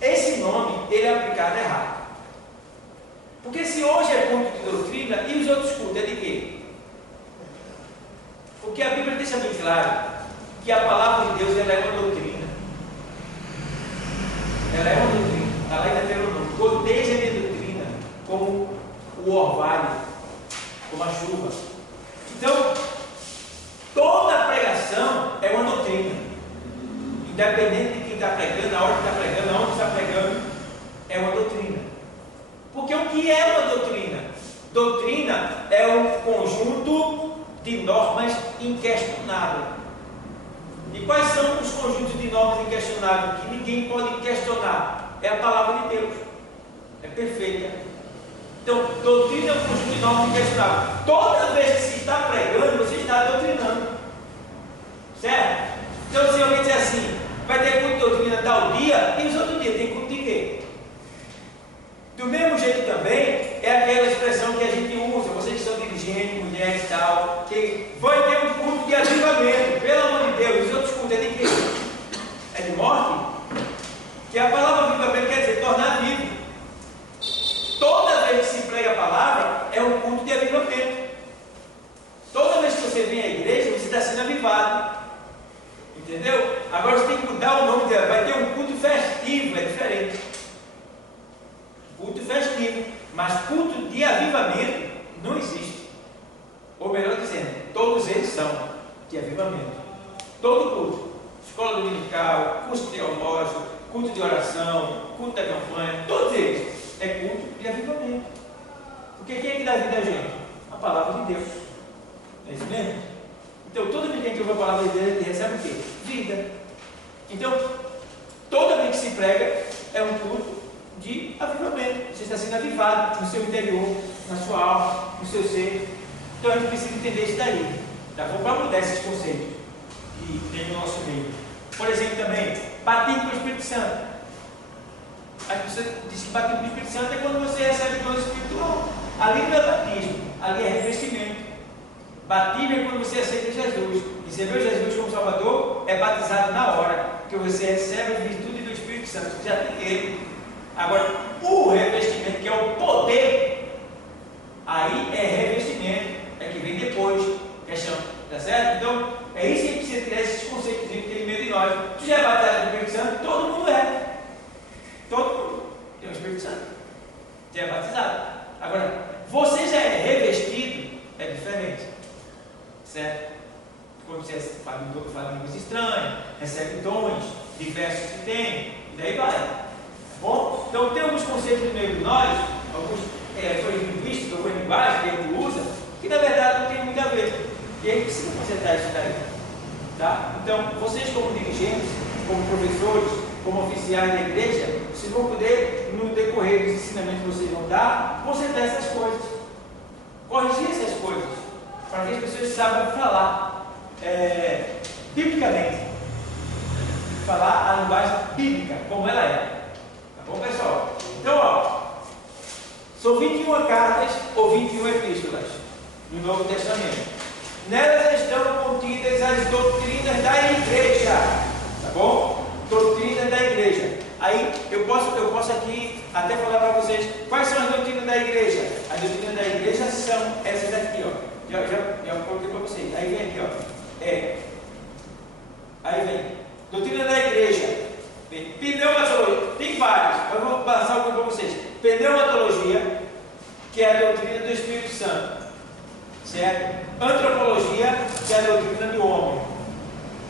Esse nome, ele é aplicado errado. Porque se hoje é culto de doutrina, e os outros cultos é de quê? Porque a Bíblia deixa bem claro que a palavra de Deus ela é uma doutrina. Ela é uma doutrina. Está lá em Deuteronômio. Proteja a minha doutrina como o orvalho, como a chuva. Então, toda pregação é uma doutrina. Independente de quem está pregando, a hora que está pregando, aonde está pregando, é uma doutrina. Porque o que é uma doutrina? Doutrina é um conjunto de normas inquestionáveis. E quais são os conjuntos de normas inquestionáveis que ninguém pode questionar? É a palavra de Deus. É perfeita. Então, doutrina é um conjunto de normas inquestionáveis. Toda vez que se está pregando, você está doutrinando. Certo? Então, se alguém disser assim, vai ter culto de doutrina tal dia, e os outros dias tem culto de quê? Do mesmo jeito também, é aquela expressão que a gente usa, vocês que são dirigentes, mulheres e tal, que vai ter um culto de avivamento, pelo amor de Deus, os outros cultos é de quê? É de morte? Que a palavra avivamento quer dizer tornar vivo. Toda vez que se prega a palavra, é um culto de avivamento. Toda vez que você vem à igreja, você está sendo avivado. Entendeu? Agora você tem que mudar o nome dela, vai ter um culto festivo, é diferente. Culto festivo, mas culto de avivamento não existe. Ou melhor dizendo, todos eles são de avivamento. Todo culto, escola dominical, curso teológico, culto de oração, culto da campanha, todos eles é culto de avivamento. Porque quem é que dá vida a gente? A palavra de Deus. É isso mesmo? Então, toda vez que a gente ouve a palavra de Deus, ele recebe o quê? Vida. Então, toda vez que se prega, é um culto de avivamento. Você está sendo avivado no seu interior, na sua alma, no seu ser. Então, a gente precisa entender isso daí. Tá bom? Para mudar esses conceitos que tem no nosso meio. Por exemplo, também, batismo com o Espírito Santo. As pessoas dizem que batismo com o Espírito Santo é quando você recebe o dom espiritual. Ali não é batismo, ali é revestimento. Batismo é quando você aceita Jesus. Recebeu Jesus como Salvador, é batizado na hora, porque você recebe a virtude do Espírito Santo, você já tem ele. Agora, o revestimento, que é o poder, aí é revestimento, é que vem depois, questão, tá certo? Então, é isso que a gente precisa tirar esses conceitos que tem meio de nós. Tu já é batizado no Espírito Santo? Todo mundo é. Todo mundo tem o Espírito Santo. Já é batizado. Agora, você já é revestido, é diferente. Certo? Quando você fala línguas estranhas, recebe dons diversos que tem, e daí vai. Tá bom? Então tem alguns conceitos no meio de nós, alguns coisas linguísticas, algumas linguagens que a gente usa, que na verdade não tem muito a ver. E a gente precisa consertar isso daí. Tá? Então, vocês como dirigentes, como professores, como oficiais da igreja, vocês vão poder, no decorrer dos ensinamentos que vocês vão dar, consertar essas coisas. Corrigir essas coisas. Para que as pessoas saibam falar biblicamente, falar a linguagem bíblica, como ela é. Tá bom, pessoal? Então, ó, são 21 cartas ou 21 epístolas no Novo Testamento. Nelas estão contidas as doutrinas da igreja. Tá bom? Doutrinas da igreja. Aí eu posso aqui até falar para vocês quais são as doutrinas da igreja. As doutrinas da igreja são essas daqui, ó. Já coloquei para vocês. Aí vem aqui, ó. Aí vem. Doutrina da igreja. Vem. Pneumatologia. Tem vários. Eu vou passar alguns para vocês. Pneumatologia, que é a doutrina do Espírito Santo. Certo? Antropologia, que é a doutrina do homem.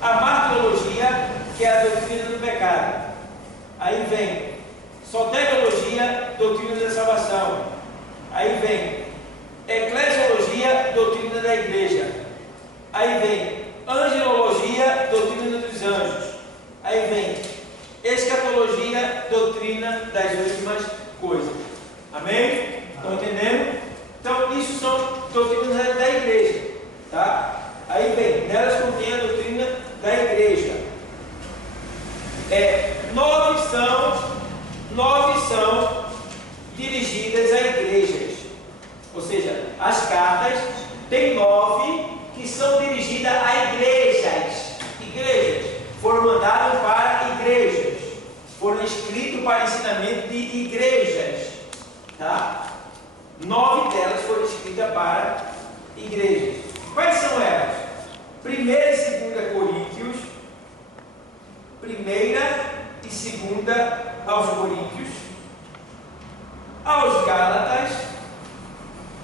Amartologia, que é a doutrina do pecado. Aí vem. Soteriologia, doutrina da salvação. Aí vem. Eclesiologia, doutrina da igreja. Aí vem angelologia, doutrina dos anjos. Aí vem escatologia, doutrina das últimas coisas. Amém? Estão entendendo? Então, isso são doutrinas da igreja. Tá? Aí vem, nelas contém a doutrina da igreja. 9 são dirigidas a igrejas. Ou seja, as cartas tem 9 que são dirigidas a igrejas. Igrejas foram mandadas para igrejas. Foram escritos para ensinamento de igrejas. Tá? 9 delas foram escritas para igrejas. Quais são elas? 1ª e 2ª Coríntios, 1ª e 2ª aos Coríntios, aos Gálatas,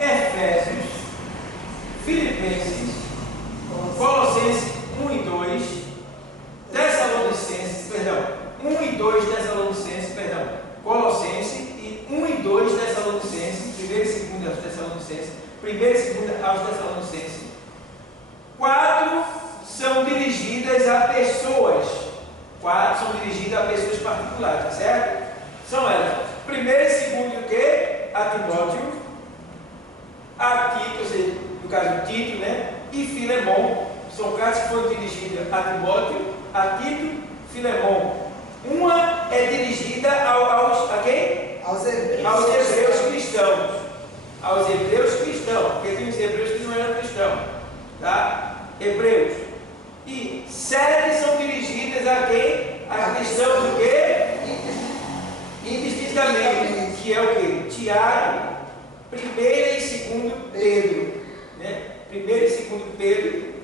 Efésios, Filipenses, Colossenses 1 e 2, Tessalonicenses, 1 e 2 Tessalonicenses, Colossenses e 1 e 2 Tessalonicenses, 1ª e 2ª aos Tessalonicenses, 1ª e 2ª aos Tessalonicenses. 4 são dirigidas a pessoas. 4 são dirigidas a pessoas particulares, tá certo? São elas. 1ª e 2ª o quê? A Timóteo, a Tito, ou seja, no caso Tito, né? E Filemon. São cartas que foram dirigidas a Timóteo, a Tito, Filemon. Uma é dirigida a quem? Aos hebreus. Aos hebreus cristãos. Aos hebreus cristãos. Porque tem os hebreus que não eram cristãos. Tá? Hebreus. E 7 são dirigidas a quem? A cristãos do quê? Indistintamente. Que é o quê? Tiago, 1ª e 2ª Pedro. Né? 1º e 2º Pedro.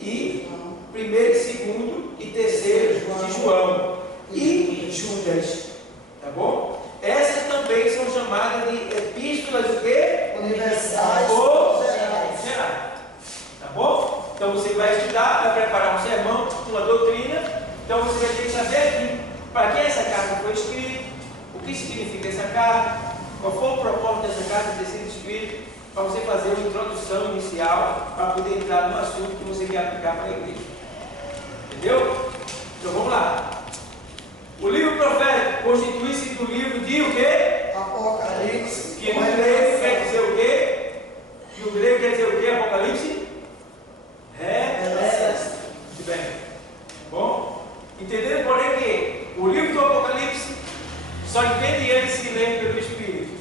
E 1º e 2º e 3º de João. E Judas. Tá bom? Essas também são chamadas de epístolas o quê? Universais. Ou gerais. Tá bom? Então você vai estudar, vai preparar um sermão, uma doutrina. Então você vai ter que saber aqui para que essa carta foi escrita, o que significa essa carta, qual foi o propósito dessa carta ter sido escrita, para você fazer uma introdução inicial para poder entrar no assunto que você quer aplicar para a igreja. Entendeu? Então vamos lá. O livro profético constitui-se do livro de o quê? Apocalipse. Que no grego quer dizer o quê? No grego quer dizer o quê? Apocalipse? Revelação. Muito bem. Bom? Entenderam, porém, que o livro do Apocalipse só entende ele se lê pelo Espírito.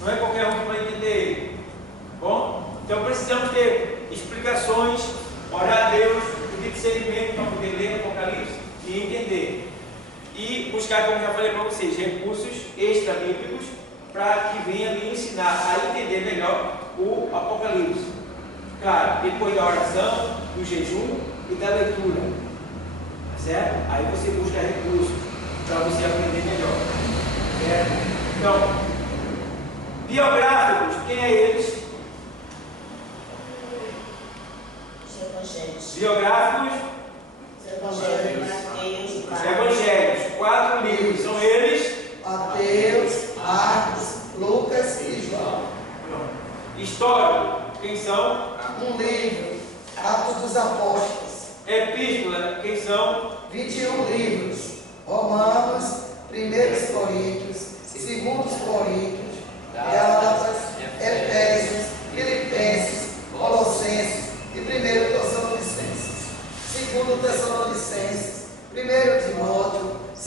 Não é qualquer um que vai entender ele. Bom? Então precisamos ter explicações, orar a Deus, pedir discernimento para poder ler o Apocalipse e entender. E buscar, como já falei para vocês, recursos extra-bíblicos para que venha lhe ensinar a entender melhor o Apocalipse. Claro, depois da oração, do jejum e da leitura. Tá certo? Aí você busca recursos para você aprender melhor. Certo? Então, biográficos, quem é eles? Os evangelhos. Biográficos, Os evangelhos. Mateus, os Marcos. evangelhos, 4 livros, são eles. Mateus, Marcos, Lucas e João. Histórico, quem são? Um livro, Atos dos Apóstolos. Epístola, quem são? 21 livros, Romanos, 1 Coríntios, 2 Coríntios, Gálatas, Efésios, Filipenses, Colossenses e 1 Tessalonicenses. 2 Tessalonicenses, 1 Timóteo, 2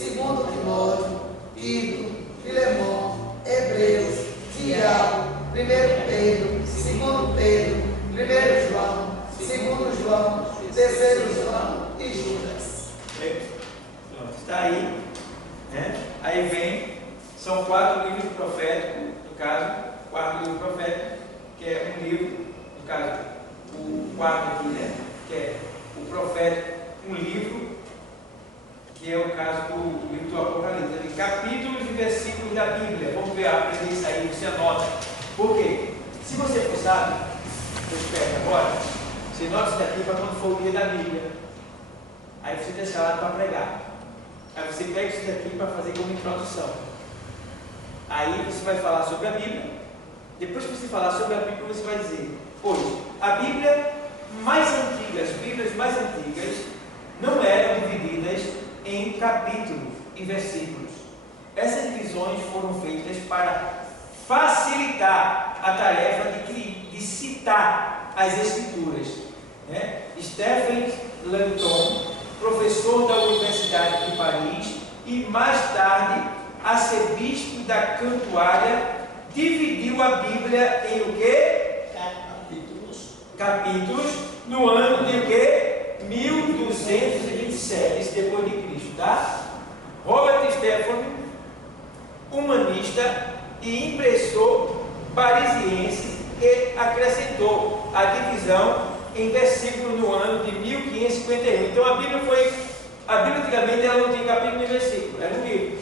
Timóteo, Tito, Filemon, Hebreus, Tiago, 1 Pedro, 2 Pedro, 1 João, 2 João, 3 João e Judas. Pronto, está aí. Né? Aí vem, são 4 livros proféticos, no caso, 4 livros proféticos, que é um livro, no caso, o 4 aqui, né? Que é o profético, um livro, que é o caso do livro do Apocalipse. Tem capítulos e versículos da Bíblia. Vamos ver, aprender isso aí, você anota. Por quê? Se você for sábio, eu espero agora, você nota isso daqui para quando for o dia da Bíblia. Aí você está escalado para pregar. Aí você pega isso daqui para fazer como introdução. Aí você vai falar sobre a Bíblia. Depois que você falar sobre a Bíblia, você vai dizer: pois a Bíblia mais antiga, as Bíblias mais antigas, não eram divididas em capítulos e versículos. Essas divisões foram feitas para facilitar a tarefa de citar as Escrituras. Né? Stephen Langton, professor da Universidade de Paris e mais tarde arcebispo da Cantuária, dividiu a Bíblia em o quê? Capítulos no ano de o quê? 1227, isso depois de Cristo, tá? Robert Stephen, humanista e impressor parisiense, e acrescentou a divisão em versículo no ano de 1551. Então a Bíblia antigamente ela não tinha capítulo nem versículo, era um livro.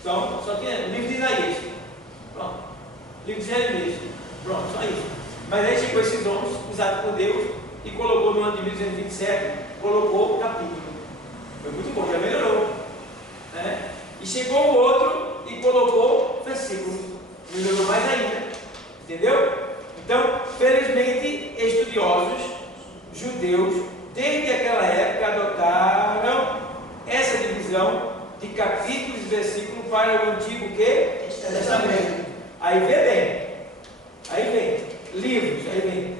Então só tinha o livro de Isaías. Pronto. Livro de Jeremias. Pronto, só isso. Mas aí chegou esses homens, usados por Deus, e colocou no ano de 1227, colocou o capítulo. Foi muito bom, já melhorou. Né? E chegou o outro e colocou versículo. Melhorou mais ainda. Entendeu? Então, felizmente, estudiosos judeus, desde aquela época, adotaram essa divisão de capítulos e versículos para o antigo quê? Testamento. Aí vem livros, aí vem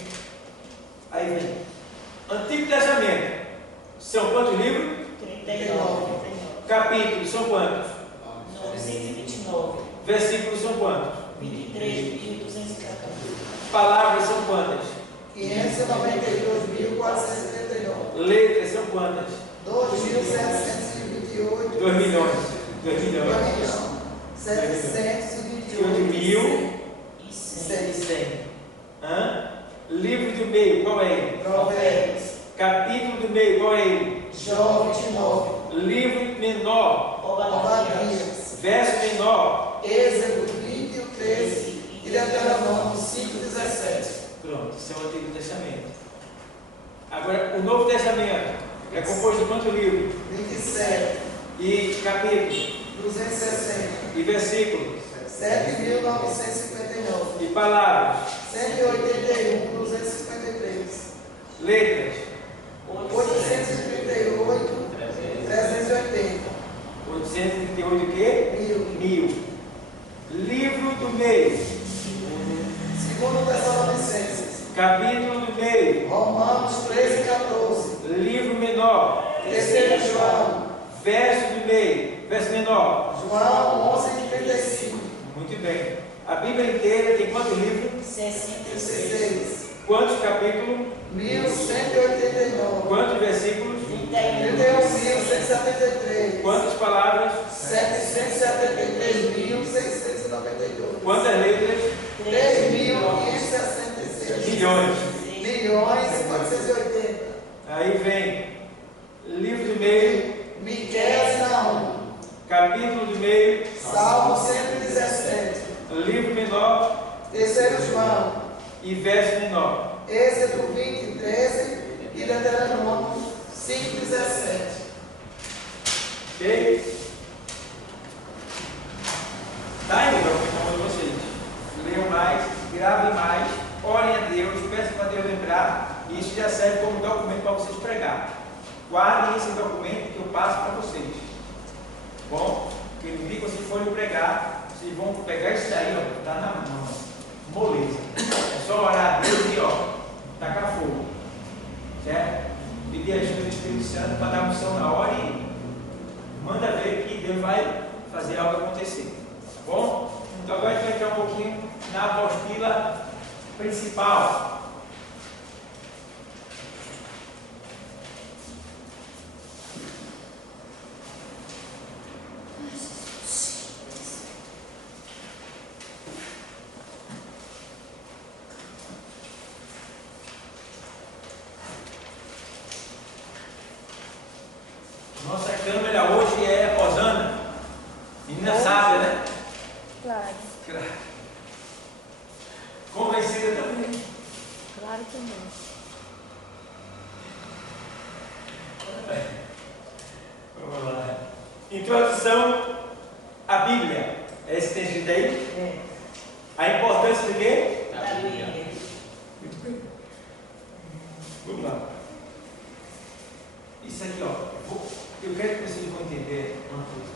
Antigo Testamento. São quantos livros? 39. Capítulos são quantos? 929. Versículos são quantos? 23.214. Palavras são quantas? 592.479. Letras são quantas? 2.728. 2 milhões. 728.600. Livro do meio, qual é ele? Provérbios. Capítulo do meio, qual é ele? Jó 29. Livro menor, Obadias. verso menor. Êxodo 20, 13 e Deuteronômio 5, 17. Pronto, isso é o Antigo Testamento. Agora, o Novo Testamento é composto de quantos livros? 27. E capítulos? 260. E versículos? 7.959. E palavras? 181.253. Letras? 838. 380. 838 o quê? 1000. Livro do meio. Segundo Tessalonicenses. Capítulo do meio. Romanos 13, 14. Livro menor. Terceiro João. Verso do meio. Verso menor. João 11, 35. Muito bem. A Bíblia inteira tem quantos livros? 16. Quantos capítulos? 1189. Quantos versículos? 31.173. Quantas palavras? 773.692. Quantas letras? 3.566. Milhões. Milhões e 480. Aí vem. Livro do meio. Miqueias e Naum. Capítulo do meio. Salmo 117. Livro menor. Terceiro João. E verso menor. Êxodo 20, 13 e Deuteronômio 5, 17. Ok? Está aí, meu irmão, de vocês. Leiam mais, gravem mais, orem a Deus, peçam para Deus lembrar. E isso já serve como documento para vocês pregar. Guardem esse documento que eu passo para vocês. Bom? Porque no dia que vocês forem pregar, vocês vão pegar isso daí, ó, tá na mão. Moleza. É só orar a Deus e ó, tacar fogo. Certo? Pedir ajuda do Espírito Santo para dar unção na hora e manda ver que Deus vai fazer algo acontecer. Tá bom? Então agora a gente vai entrar um pouquinho na apostila principal. Nossa câmera hoje é Rosana. Menina sábia, né? Claro. Convencida também. Claro que não. Vamos lá. Introdução à Bíblia. É esse que tem escrito aí? É. A importância do quê? Da Bíblia. Muito bem. Vamos lá. Isso aqui, ó. Eu quero que vocês vão entender uma coisa.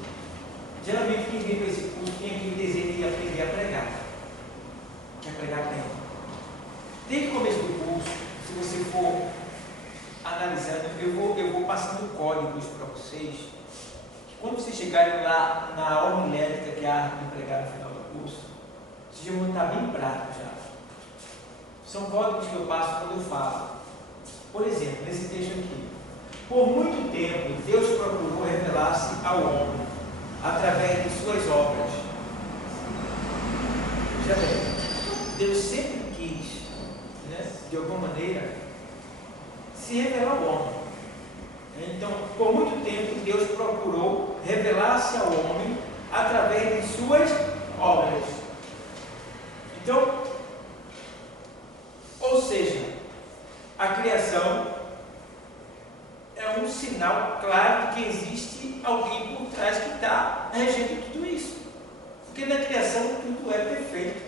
Geralmente quem vem para esse curso tem aquele desejo de aprender a pregar. Quer pregar bem. Desde o começo do curso, se você for analisando, eu vou passando códigos para vocês. Quando vocês chegarem lá na homilética, que é a arte de pregar no final do curso, vocês vão estar bem práticos já. São códigos que eu passo quando eu falo. Por exemplo, nesse texto aqui. Por muito tempo, Deus procurou revelar-se ao homem através de suas obras. Já bem, Deus sempre quis, né, de alguma maneira, se revelar ao homem. Então, por muito tempo, Deus procurou revelar-se ao homem através de suas obras. Então, ou seja, a criação é um sinal claro de que existe alguém por trás que está regendo tudo isso. Porque na criação tudo é perfeito.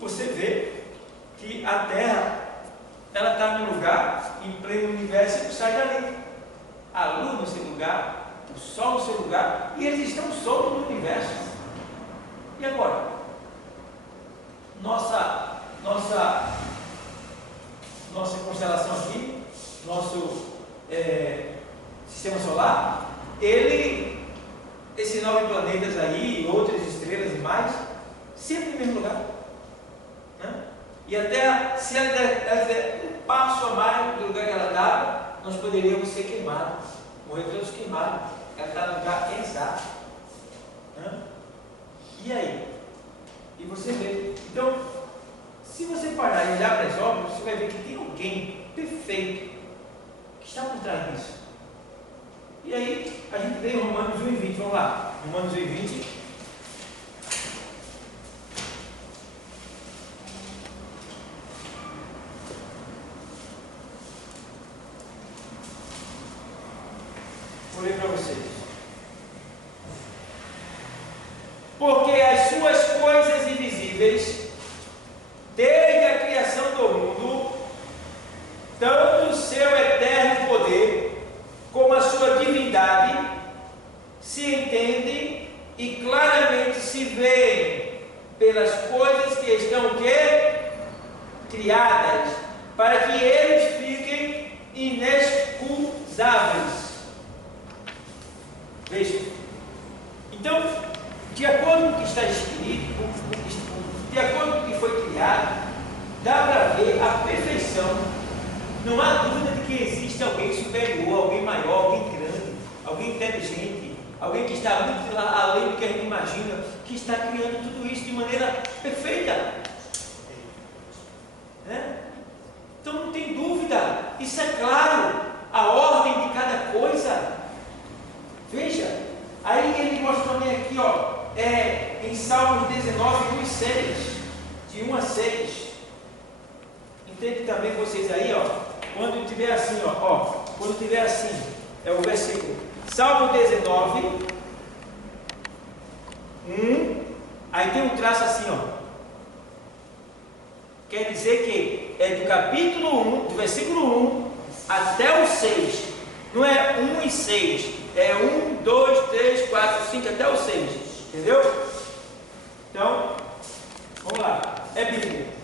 Você vê que a Terra, ela está no lugar, em pleno universo, e sai dali. A Lua no seu lugar, o Sol no seu lugar, e eles estão soltos no universo. E agora? Nossa constelação aqui, nosso sistema solar, esses 9 planetas aí, outras estrelas e mais, sempre no mesmo lugar. Né? E a Terra, se ela der um passo a mais do lugar que ela estava, nós poderíamos ser queimados, morrer todos queimados. Ela está no lugar exato. Né? E aí? E você vê. Então, se você parar e olhar para as obras, você vai ver que tem alguém perfeito que está por trás disso. E aí, a gente vê em Romanos 1:20. Vamos lá. Romanos 1:20. Vou ler para vocês. Porque as suas coisas invisíveis, desde a criação do mundo, tanto o seu eterno poder, como a sua divindade, se entendem e claramente se veem pelas coisas que estão o quê? Criadas, para que eles fiquem inexcusáveis. Veja. Então, de acordo com o que está escrito, de acordo com o que foi criado, dá para ver a perfeição. Não há dúvida de que existe alguém superior, alguém maior, alguém grande, alguém inteligente, alguém que está muito além do que a gente imagina, que está criando tudo isso de maneira perfeita. Né? Então não tem dúvida, isso é claro, a ordem de cada coisa. Veja, aí ele mostra também aqui, ó, em Salmos 19, 1 e 6, de 1 a 6. Entende também vocês aí, ó, quando tiver assim, ó, quando tiver assim, é o versículo, Salmo 19, 1, aí tem um traço assim, ó, quer dizer que é do capítulo 1, do versículo 1 até o 6, não é 1 e 6, é 1, 2, 3, 4, 5 até o 6, entendeu? Então, vamos lá, é Bíblia.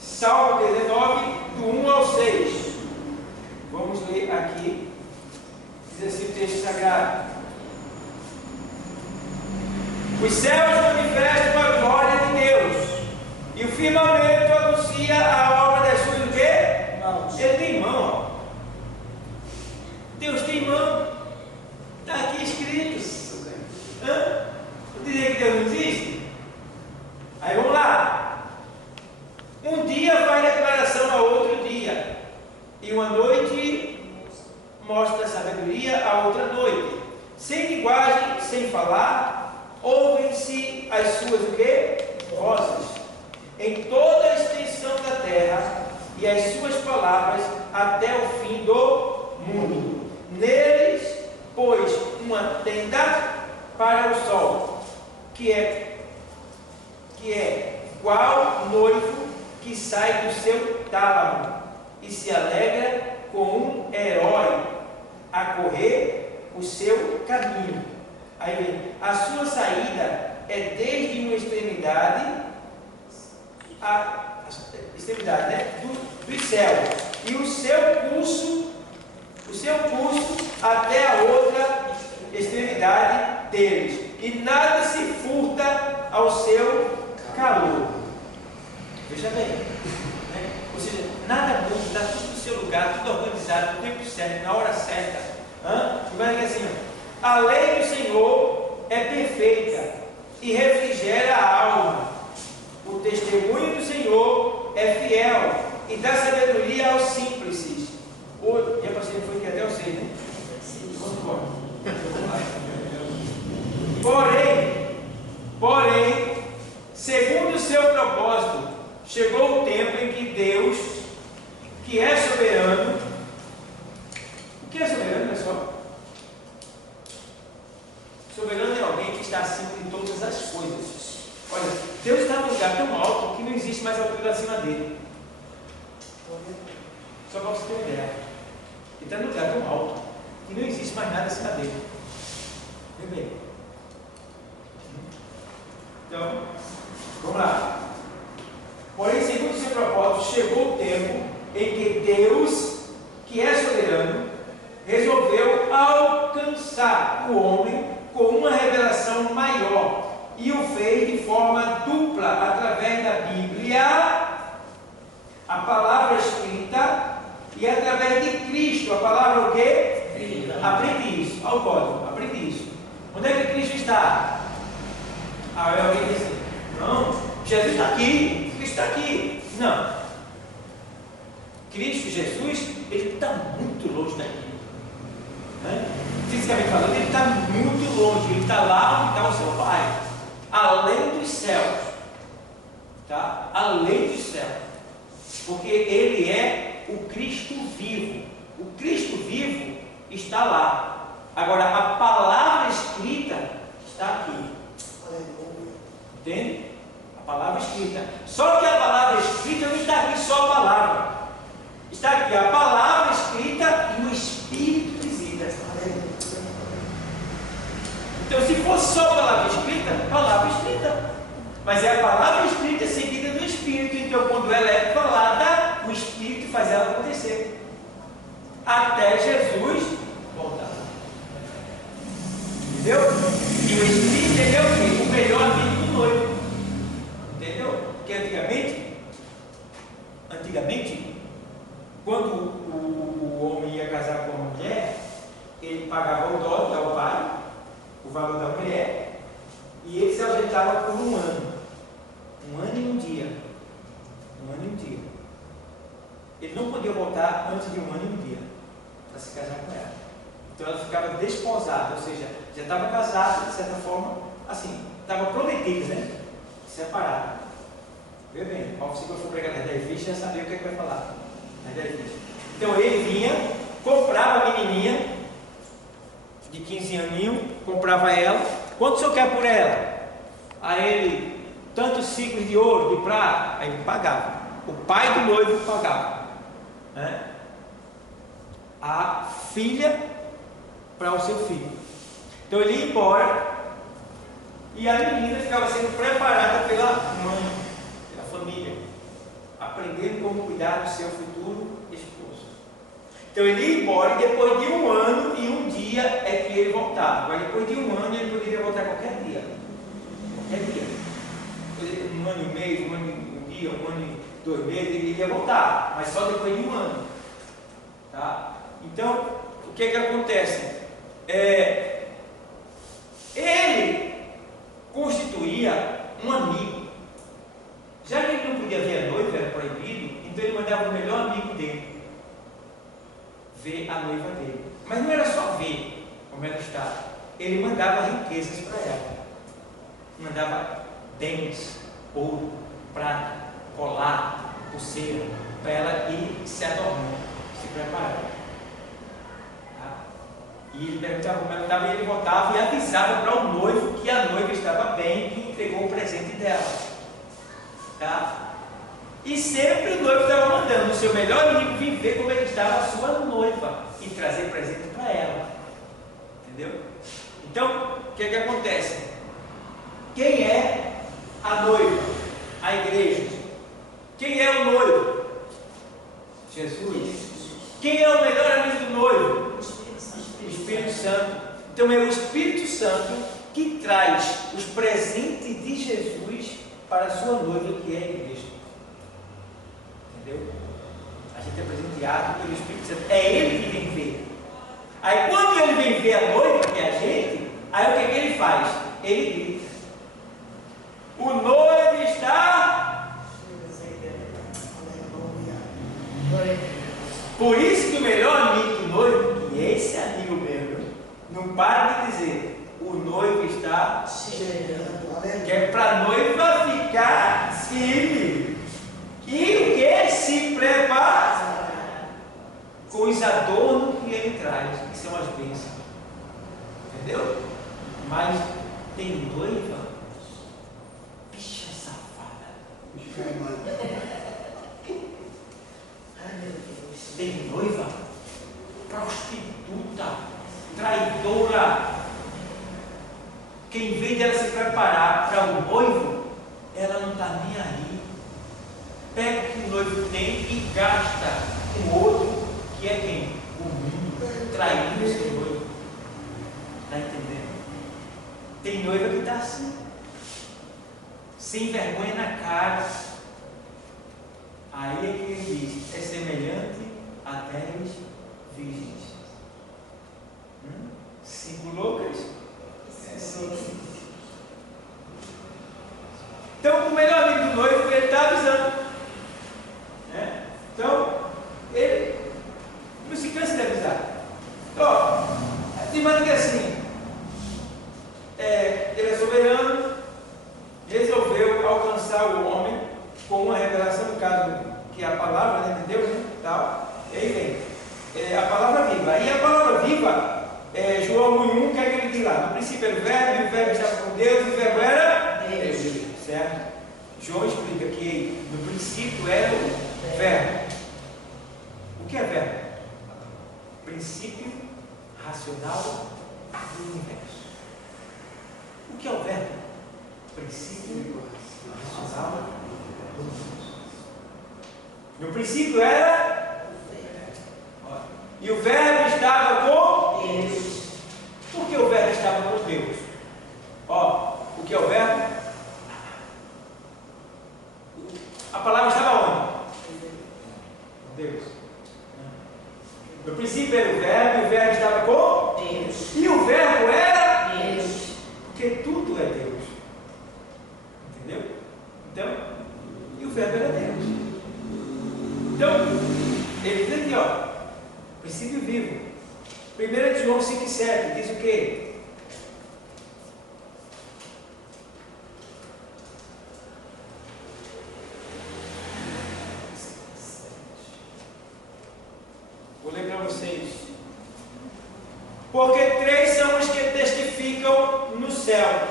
Salmo 19, do 1 ao 6. Vamos ler aqui, diz assim o texto sagrado. Os céus manifestam a glória de Deus, e o firmamento anuncia a obra das suas o quê? Mãos. Ele tem mão, ó. Deus tem mão. Está aqui escrito. Vou dizer que Deus não existe? Aí vamos lá. Um dia faz declaração a outro dia, e uma noite mostra sabedoria a outra noite. Sem linguagem, sem falar, ouvem-se as suas o quê? Vozes. Em toda a extensão da terra, e as suas palavras até o fim do mundo. Neles pôs uma tenda para o sol, que é qual noivo que sai do seu tálamo e se alegra com um herói a correr o seu caminho. Aí vem, a sua saída é desde uma extremidade dos céus, e o seu curso até a outra extremidade deles, e nada se furta ao seu calor. Veja bem, né? Ou seja, nada muda, está tudo no seu lugar, tudo organizado, no tempo certo, na hora certa. Vai dizer assim, a lei do Senhor é perfeita e refrigera a alma. O testemunho do Senhor é fiel e dá sabedoria aos simples. E a pastora foi aqui até o 6, né? Vamos embora. Porém, segundo o seu propósito, chegou o tempo em que Deus, que é soberano, o que é soberano, pessoal? Soberano é alguém que está acima de todas as coisas. Olha, Deus está num lugar tão alto que não existe mais altura acima dele. Só para você ter uma ideia. Ele está num lugar tão alto que não existe mais nada acima dele. Vê bem. Então, vamos lá. Porém, segundo o seu propósito, chegou o tempo em que Deus, que é soberano, resolveu alcançar o homem com uma revelação maior e o fez de forma dupla através da Bíblia, a palavra escrita, e através de Cristo, a palavra o quê? Aprende isso. Olha o código, aprende isso. Onde é que Cristo está? Alguém diz assim, não, Jesus está aqui, Cristo está aqui. Não. Cristo Jesus, ele está muito longe daqui. Fisicamente falando, ele está muito longe, ele está lá onde está o seu Pai, além dos céus, tá? Além dos céus, porque ele é o Cristo vivo. O Cristo vivo está lá. Agora, a palavra escrita está aqui. Entende? A palavra escrita. Só que a palavra escrita não está aqui só a palavra. Está aqui a palavra escrita e o Espírito de vida. Então, se fosse só a palavra escrita. Mas é a palavra escrita seguida do Espírito. Então, quando ela é falada, o Espírito faz ela acontecer. Até Jesus voltar. Entendeu? E o Espírito, ele é o quê? O melhor amigo do noivo. Entendeu? Porque antigamente, quando o homem ia casar com uma mulher, ele pagava o dote ao pai, o valor da mulher, e ele se ajeitava por um ano. Um ano e um dia. Ele não podia voltar antes de um ano e um dia para se casar com ela. Então ela ficava desposada, ou seja, já estava casada, de certa forma, assim, estava prometida, né? Separada. Vê bem, qual você for pregar na ficha, já sabia o que é que vai falar. Então ele vinha, comprava a menininha de 15 aninhos, comprava ela. Quanto o senhor quer por ela? A ele, tantos ciclos de ouro, de prata, aí ele pagava. O pai do noivo pagava, né? A filha para o seu filho. Então ele ia embora e a menina ficava sendo preparada pela mãe, pela família, aprendendo como cuidar do seu futuro esposo. Então ele ia embora e depois de um ano e um dia é que ele voltava. Mas depois de um ano ele poderia voltar qualquer dia. Qualquer dia. Um ano e meio, um ano e um dia, um ano e 2 meses, ele ia voltar. Mas só depois de um ano. Tá? Então, o que acontece? Ele constituía um amigo. Já que ele não podia ver a noiva, era proibido, então ele mandava o melhor amigo dele ver a noiva dele. Mas não era só ver como ela estava, ele mandava riquezas para ela, mandava bens, ouro, prata, colar, pulseira, para ela ir se adornando, se preparando. E ele perguntava como ela estava, e ele voltava e avisava para o noivo que a noiva estava bem, que entregou o presente dela. Tá? E sempre o noivo estava mandando o seu melhor amigo vir ver como ele estava a sua noiva e trazer presente para ela. Entendeu? Então, o que é que acontece? Quem é a noiva? A igreja. Quem é o noivo? Jesus. Quem é o melhor amigo do noivo? O Espírito Santo. Então é o Espírito Santo que traz os presentes de Jesus para a sua noiva, que é a igreja. Entendeu? A gente é presenteado pelo Espírito Santo. É Ele que vem ver. Aí quando Ele vem ver a noiva, que é a gente, aí o que é que Ele faz? Ele grita: o noivo está. Por isso que o melhor amigo do noivo, e esse amigo mesmo, não para de dizer: o noivo está chegando. Que é para a noiva ficar firme. E o que? Se prepara com os adornos que ele traz, que são as bênçãos. Entendeu? Mas tem noiva, bicha safada. Tem noiva prostituta, traidora, que em vez de ela se preparar para o noivo, ela não está nem aí. Pega o que o noivo tem e gasta com o outro, que é quem? O mundo, traindo o seu noivo. Está entendendo? Tem noiva que está assim, sem vergonha na cara. Aí é que ele diz: é semelhante a 10 virgens. 5 loucas? É 5. Então, o melhor amigo do noivo, ele está avisando. Então, ele não se cansa de avisar. De maneira que assim, ele é soberano, resolveu alcançar o homem com uma revelação, no caso, que é a palavra, né, de Deus, né, tal. E aí vem a palavra viva. E a palavra viva, João 1:1, o que é que ele diz lá? No princípio era o verbo, e o verbo estava com Deus, e o verbo era Deus. Certo? João explica que no princípio era o verbo. O que é verbo? Princípio racional do universo. O que é o verbo? Princípio racional do universo. No princípio era e o verbo estava com Deus. Por que o verbo estava com Deus? O que é o verbo? A palavra estava onde? Deus. No princípio era o verbo, e o verbo estava com Deus. E o verbo era Deus. Porque tudo é Deus. Entendeu? Então, e o verbo era Deus. Então, ele diz aqui, princípio vivo. 1 João 5:7 diz o quê? Vou ler para vocês. Porque 3 são os que testificam no céu: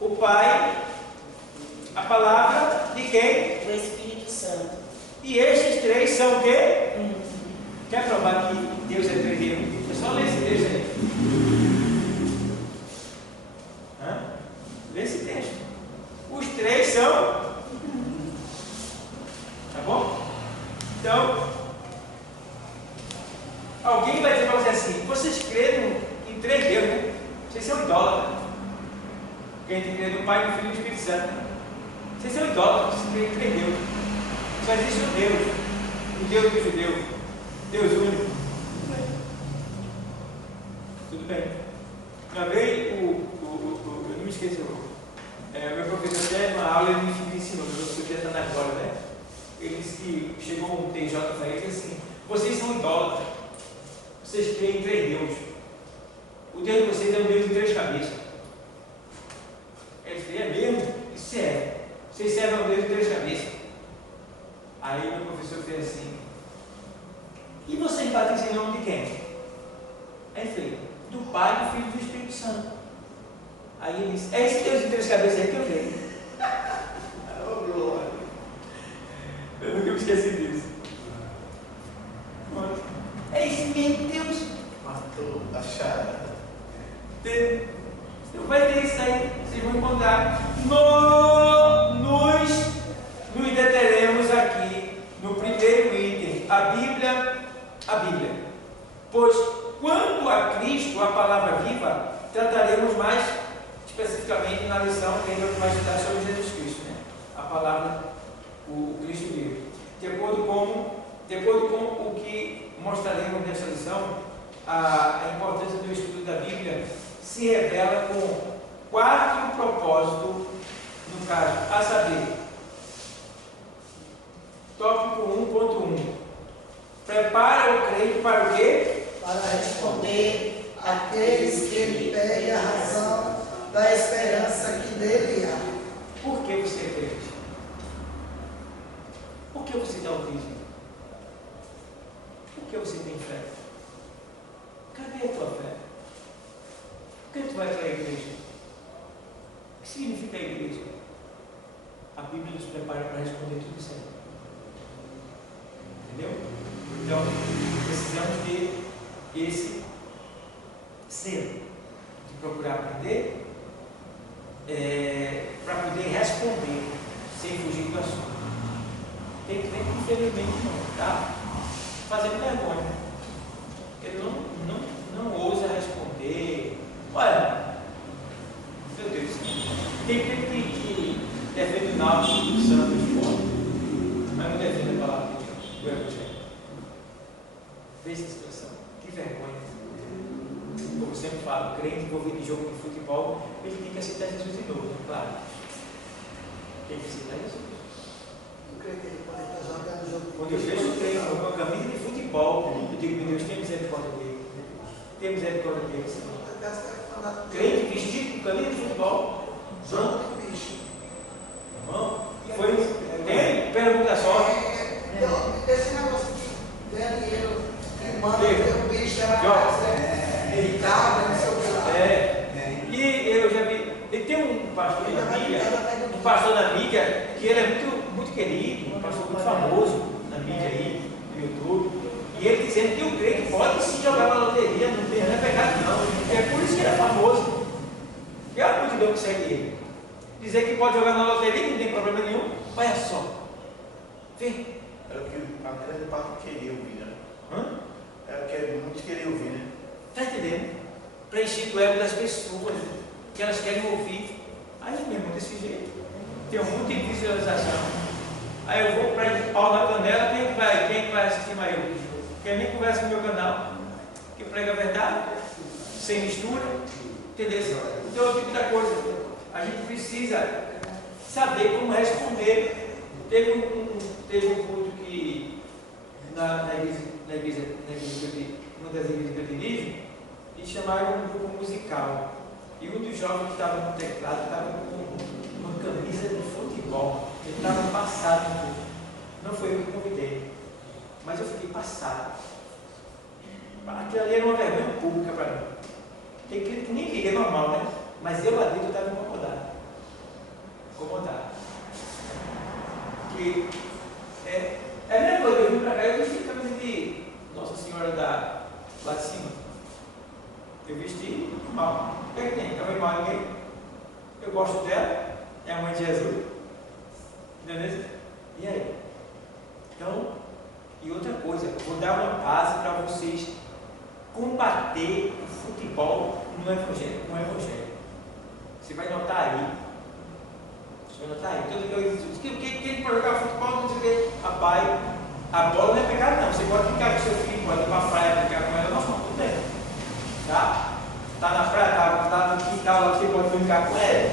o Pai, a palavra de quem? O Espírito Santo. E estes 3 são o quê? Quer provar que Deus é três? É só ler esse texto aí. Lê esse texto. Os 3 são. Tá bom? Então, alguém vai dizer para você assim: vocês creem em 3 deuses, né? Vocês são idólatras. Quem crê no Pai, no Filho e no Espírito Santo. Vocês são idólatras, vocês creem em 3 deuses. Só existe um Deus, o Deus dos judeus, Deus único. Tudo bem. Uma vez, eu não me esqueci, o meu professor até numa aula ele me ensinou, meu professor já está na escola, né? Ele disse que chegou um TJ para ele e disse assim: vocês são idólatras, vocês creem em 3 deuses. O Deus de vocês é um Deus de 3 cabeças. Ele disse: é mesmo? Isso é. Vocês servem a um Deus de 3 cabeças. Aí meu professor fez assim: e vocês batizam em nome de quem? Aí ele fez: do Pai, do Filho e do Espírito Santo. Aí ele disse: é esse Deus de 3 cabeças aí que eu creio. Eu nunca me esqueci disso. É esse mesmo Deus. Matou a charada. Então vai ter isso aí, vocês vão encontrar. Nos deteremos aqui no primeiro item, a Bíblia. Pois quanto a Cristo, a palavra viva, trataremos mais especificamente na lição que a gente vai estudar sobre Jesus Cristo, né? A palavra, o Cristo vivo. De acordo com o que mostraremos nesta lição, a importância do estudo da Bíblia se revela com 4 propósitos, no caso, a saber, tópico 1.1, prepara o crente para o quê? Para responder àqueles que lhe pedem a razão da esperança que dele há. Por que você é crente? Por que você dá o dízimo? Por que você tem fé? Cadê a tua fé? Por que tu vai para a igreja? O que significa a igreja? A Bíblia nos prepara para responder tudo isso aí. Entendeu? Então, precisamos ter esse zelo de procurar aprender para poder responder sem fugir do assunto. Tem que ver que infelizmente não, tá? Fazendo vergonha. Ele não ousa responder. Olha, meu Deus, tem gente que defende o Náutico do Santos de fora, mas não defende a palavra de Deus, do Evangelho. Veja essa situação, que vergonha. Como eu sempre falo, crente envolvido em jogo de futebol, ele tem que aceitar Jesus de novo, claro. Tem que aceitar Jesus. Eu creio que ele pode estar jogando o jogo. Quando eu vejo o treino com a camisa de futebol, eu digo, meu Deus, tem misericórdia dele. Tem misericórdia dele, Senhor. Crente vestido com camisa de futebol, Jogo de bicho. irmão, tem pergunta só. Esse negócio de ganhar dinheiro, que manda o bicho, ele cabe, não sei o que lá. E eu já vi, ele tem um pastor na mídia, que ele é muito querido, um pastor muito famoso na mídia aí, no YouTube, e ele dizendo que o crente pode se jogar na loteria, não é pecado não, é por isso que ele é famoso. E a multidão que segue ele. Dizer que pode jogar na loteria, não tem problema nenhum, olha só. Vê. É o que a grande parte queria ouvir, né? É o que muitos queriam ouvir, né? Está entendendo? Preenchido o ego das pessoas, que elas querem ouvir. Aí mesmo, desse jeito. Tem muita visualização. Aí eu vou para pau na canela, quem vai assistir mais eu? Quem nem conversa com o meu canal, que prega a verdade, sem mistura, entendeu? Então, tipo da coisa, a gente precisa saber como responder. Teve um culto que na igreja uma das igrejas que eu dirijo, e chamaram um grupo musical. E um dos jovens que estava no teclado estava com uma camisa de futebol. Ele estava passado no culto. Não foi eu que convidei, mas eu fiquei passado. Aquilo ali era uma vergonha pública para mim. Tem que nem liga, é normal, né? Mas eu lá dentro estava incomodado. Que é a mesma coisa, eu vim para cá, eu vesti a camisa de Nossa Senhora lá de cima. Eu vesti normal. O que é que tem? É uma imagem. Eu gosto dela, é a mãe de Jesus. Entendeu? E aí? Então, e outra coisa, vou dar uma base para vocês combater o futebol no Evangelho. Você vai notar aí. Tudo que eu disse, quem pode jogar futebol, não sei o que. Rapaz, a bola não é pecado não. Você pode ficar com seu filho, pode ir para a praia, ficar com ela, não, tudo bem. Tá? Tá na praia, tá no quintal lá, você pode brincar com ela.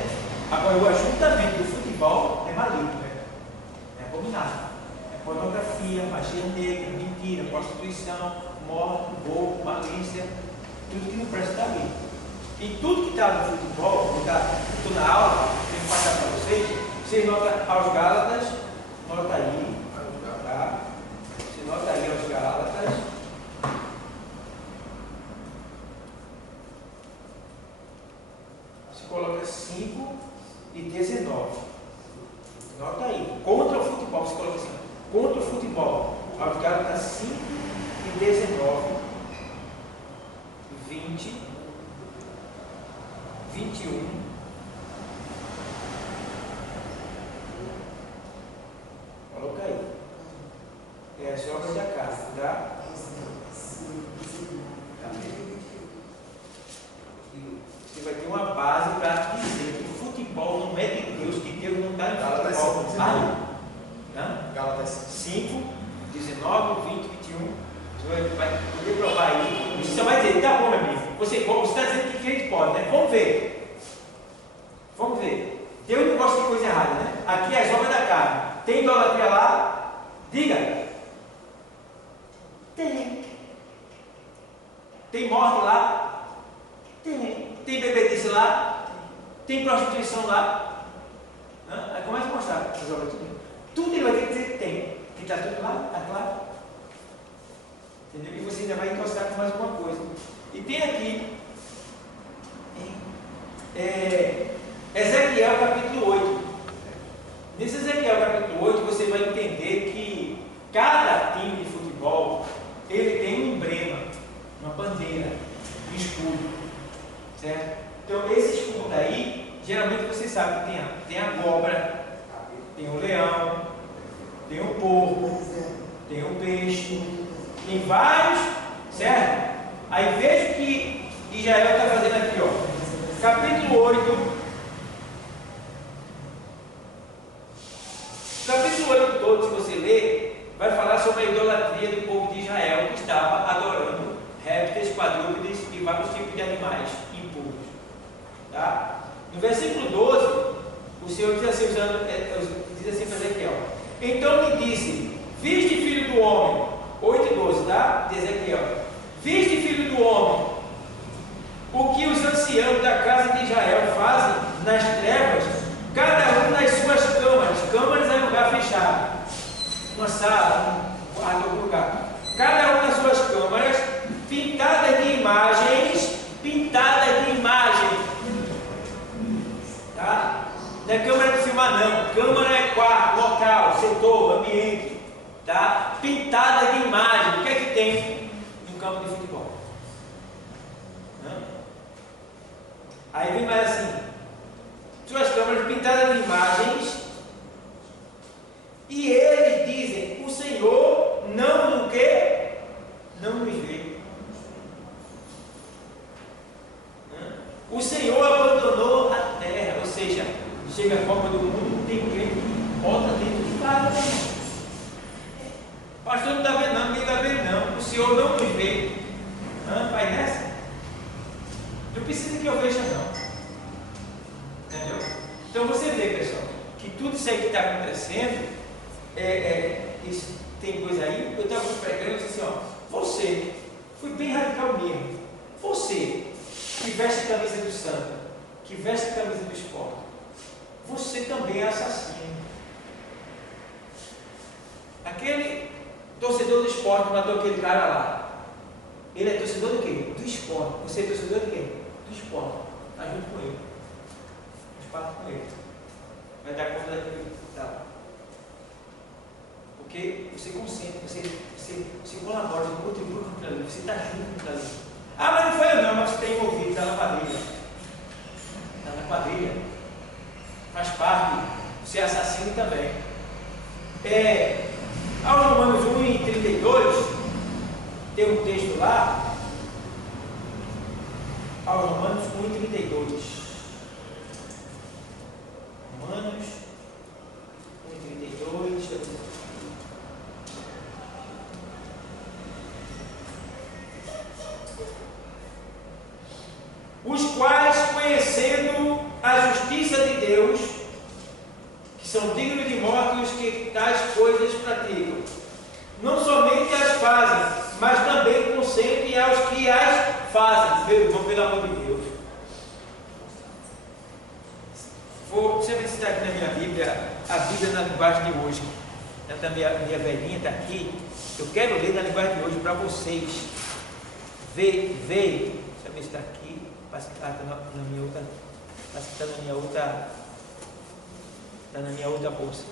Agora, o ajuntamento do futebol é maligno, né? É abominável. É pornografia, magia negra, mentira, prostituição, morte, roubo, malícia, tudo que não presta da vida. E tudo que está no futebol, estou na aula, tenho que passar para vocês notam aos Gálatas, nota aí, tá? Você nota aí aos Gálatas. Você coloca 5 e 19. Nota aí. Contra o futebol, você coloca assim. Contra o futebol. Aos Gálatas 5 e 19. 20. 21. Coloca aí. É as obras da casa, tá? Você vai ter uma base para dizer que o futebol não é de Deus, que Deus não está em futebol. Gálatas 5, 19, 20, 21. Você vai poder provar aí. Você só vai dizer, tá bom, meu amigo. Você está dizendo que a gente pode, né? Vamos ver. Vamos ver. Deus não gosta de coisa errada, né? Aqui é as obras da carne. Tem idolatria lá? Diga. Tem. Tem morte lá? Tem. Tem bebedice lá? Tem prostituição lá? Aí começa a mostrar as obras tudo. Tudo ele vai ter que dizer que tem. Que está tudo lá, está claro. Entendeu? E você ainda vai encostar com mais alguma coisa. E tem aqui Ezequiel capítulo 8. Nesse Ezequiel capítulo 8 você vai entender que cada time de futebol ele tem um emblema, uma bandeira, um escudo, certo? Então esse escudo aí, geralmente você sabe que tem a cobra, tem o leão, tem o porco, tem o peixe, tem vários, certo? Aí veja que Israel está fazendo aqui, ó, capítulo 8. Capítulo 8 todo, se você ler, vai falar sobre a idolatria do povo de Israel que estava adorando répteis, quadrúpedes e vários tipos de animais impuros. Tá? No versículo 12, o Senhor diz assim, diz assim para Ezequiel: então me disse, viste, filho do homem, 8 e 12, tá? De Ezequiel: viste, filho do homem, o que os anciãos da casa de Israel fazem nas trevas, cada um nas suas câmaras. Câmaras é lugar fechado, uma sala, um quarto, algum lugar. Cada um nas suas câmaras, pintadas de imagens, tá? Não é câmara de filmar não, câmara é quarto, local, setor, ambiente, tá? Pintada de imagem. O que é que tem no campo de futebol? Aí vem mais assim: suas câmaras pintadas de imagens, e eles dizem, o Senhor não o quê? Não nos vê. O Senhor abandonou a terra, ou seja, chega a Copa do Mundo, tem crente que bota dentro de casa, né? Pastor, não está vendo não, ninguém está vendo não, o Senhor não nos vê. Vai nessa? Não precisa que eu veja não. Entendeu? Então você vê, pessoal, que tudo isso aí que está acontecendo, isso, tem coisa aí. Eu estava pregando e disse assim, ó, você, fui bem radical mesmo, você que veste a camisa do Santa, que veste a camisa do esporte, você também é assassino. Aquele torcedor do esporte matou aquele cara lá, ele é torcedor do quê? Do esporte. Você é torcedor do quê? Do esporte. Está junto com ele, faz parte com ele, vai dar conta daquele tal. Porque você concentra, você colabora, você contribui com aquilo ali, você está junto com aquilo ali. Ah, mas não foi eu não, mas você está envolvido, está na quadrilha. Está na quadrilha. Faz parte, você é assassino também. Aos Romanos 1 e 32, tem um texto lá, aos Romanos 1 e 32. Romanos 1 e 32, deixa eu ver. Os quais, conhecendo a justiça de Deus, que são dignos de morte os que tais coisas praticam, não somente as fazem, mas também consentem aos que as fazem. Pelo amor de Deus. Deixa eu ver se está aqui na minha Bíblia, a Bíblia na linguagem de hoje. A minha velhinha está aqui. Eu quero ler na linguagem de hoje para vocês. Veio. Deixa eu ver se está aqui. Parece que está na minha outra. Parece que está na minha outra. Está na minha outra bolsa.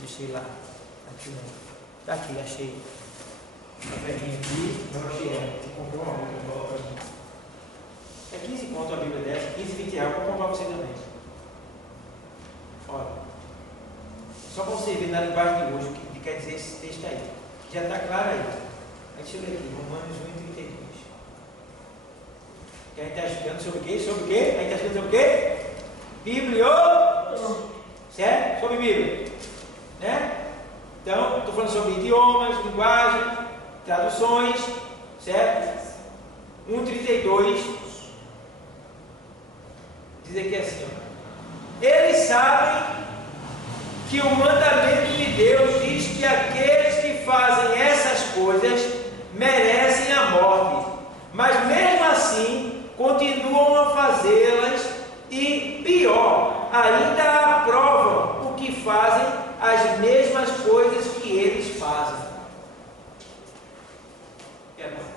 Deixei lá. Aqui não. Está aqui, achei. A velhinha aqui. Não achei ela. Você comprou uma outra bola para mim. 15 conto a Bíblia dessa, 15, 20 reais, eu vou comprar para você também. Olha, só para você ver na linguagem de hoje o que quer dizer esse texto aí. Já está claro aí. Aí deixa eu ler aqui, Romanos 1, 32. Que a gente está estudando sobre o quê? Sobre o quê? A gente está estudando sobre o quê? Bíblia. Certo? Sobre Bíblia. Né? Então, estou falando sobre idiomas, linguagem, traduções. Certo? 1,32. Diz aqui assim, ó. Eles sabem que o mandamento de Deus diz que aqueles que fazem essas coisas merecem a morte, mas mesmo assim continuam a fazê-las e, pior, ainda aprovam o que fazem as mesmas coisas que eles fazem.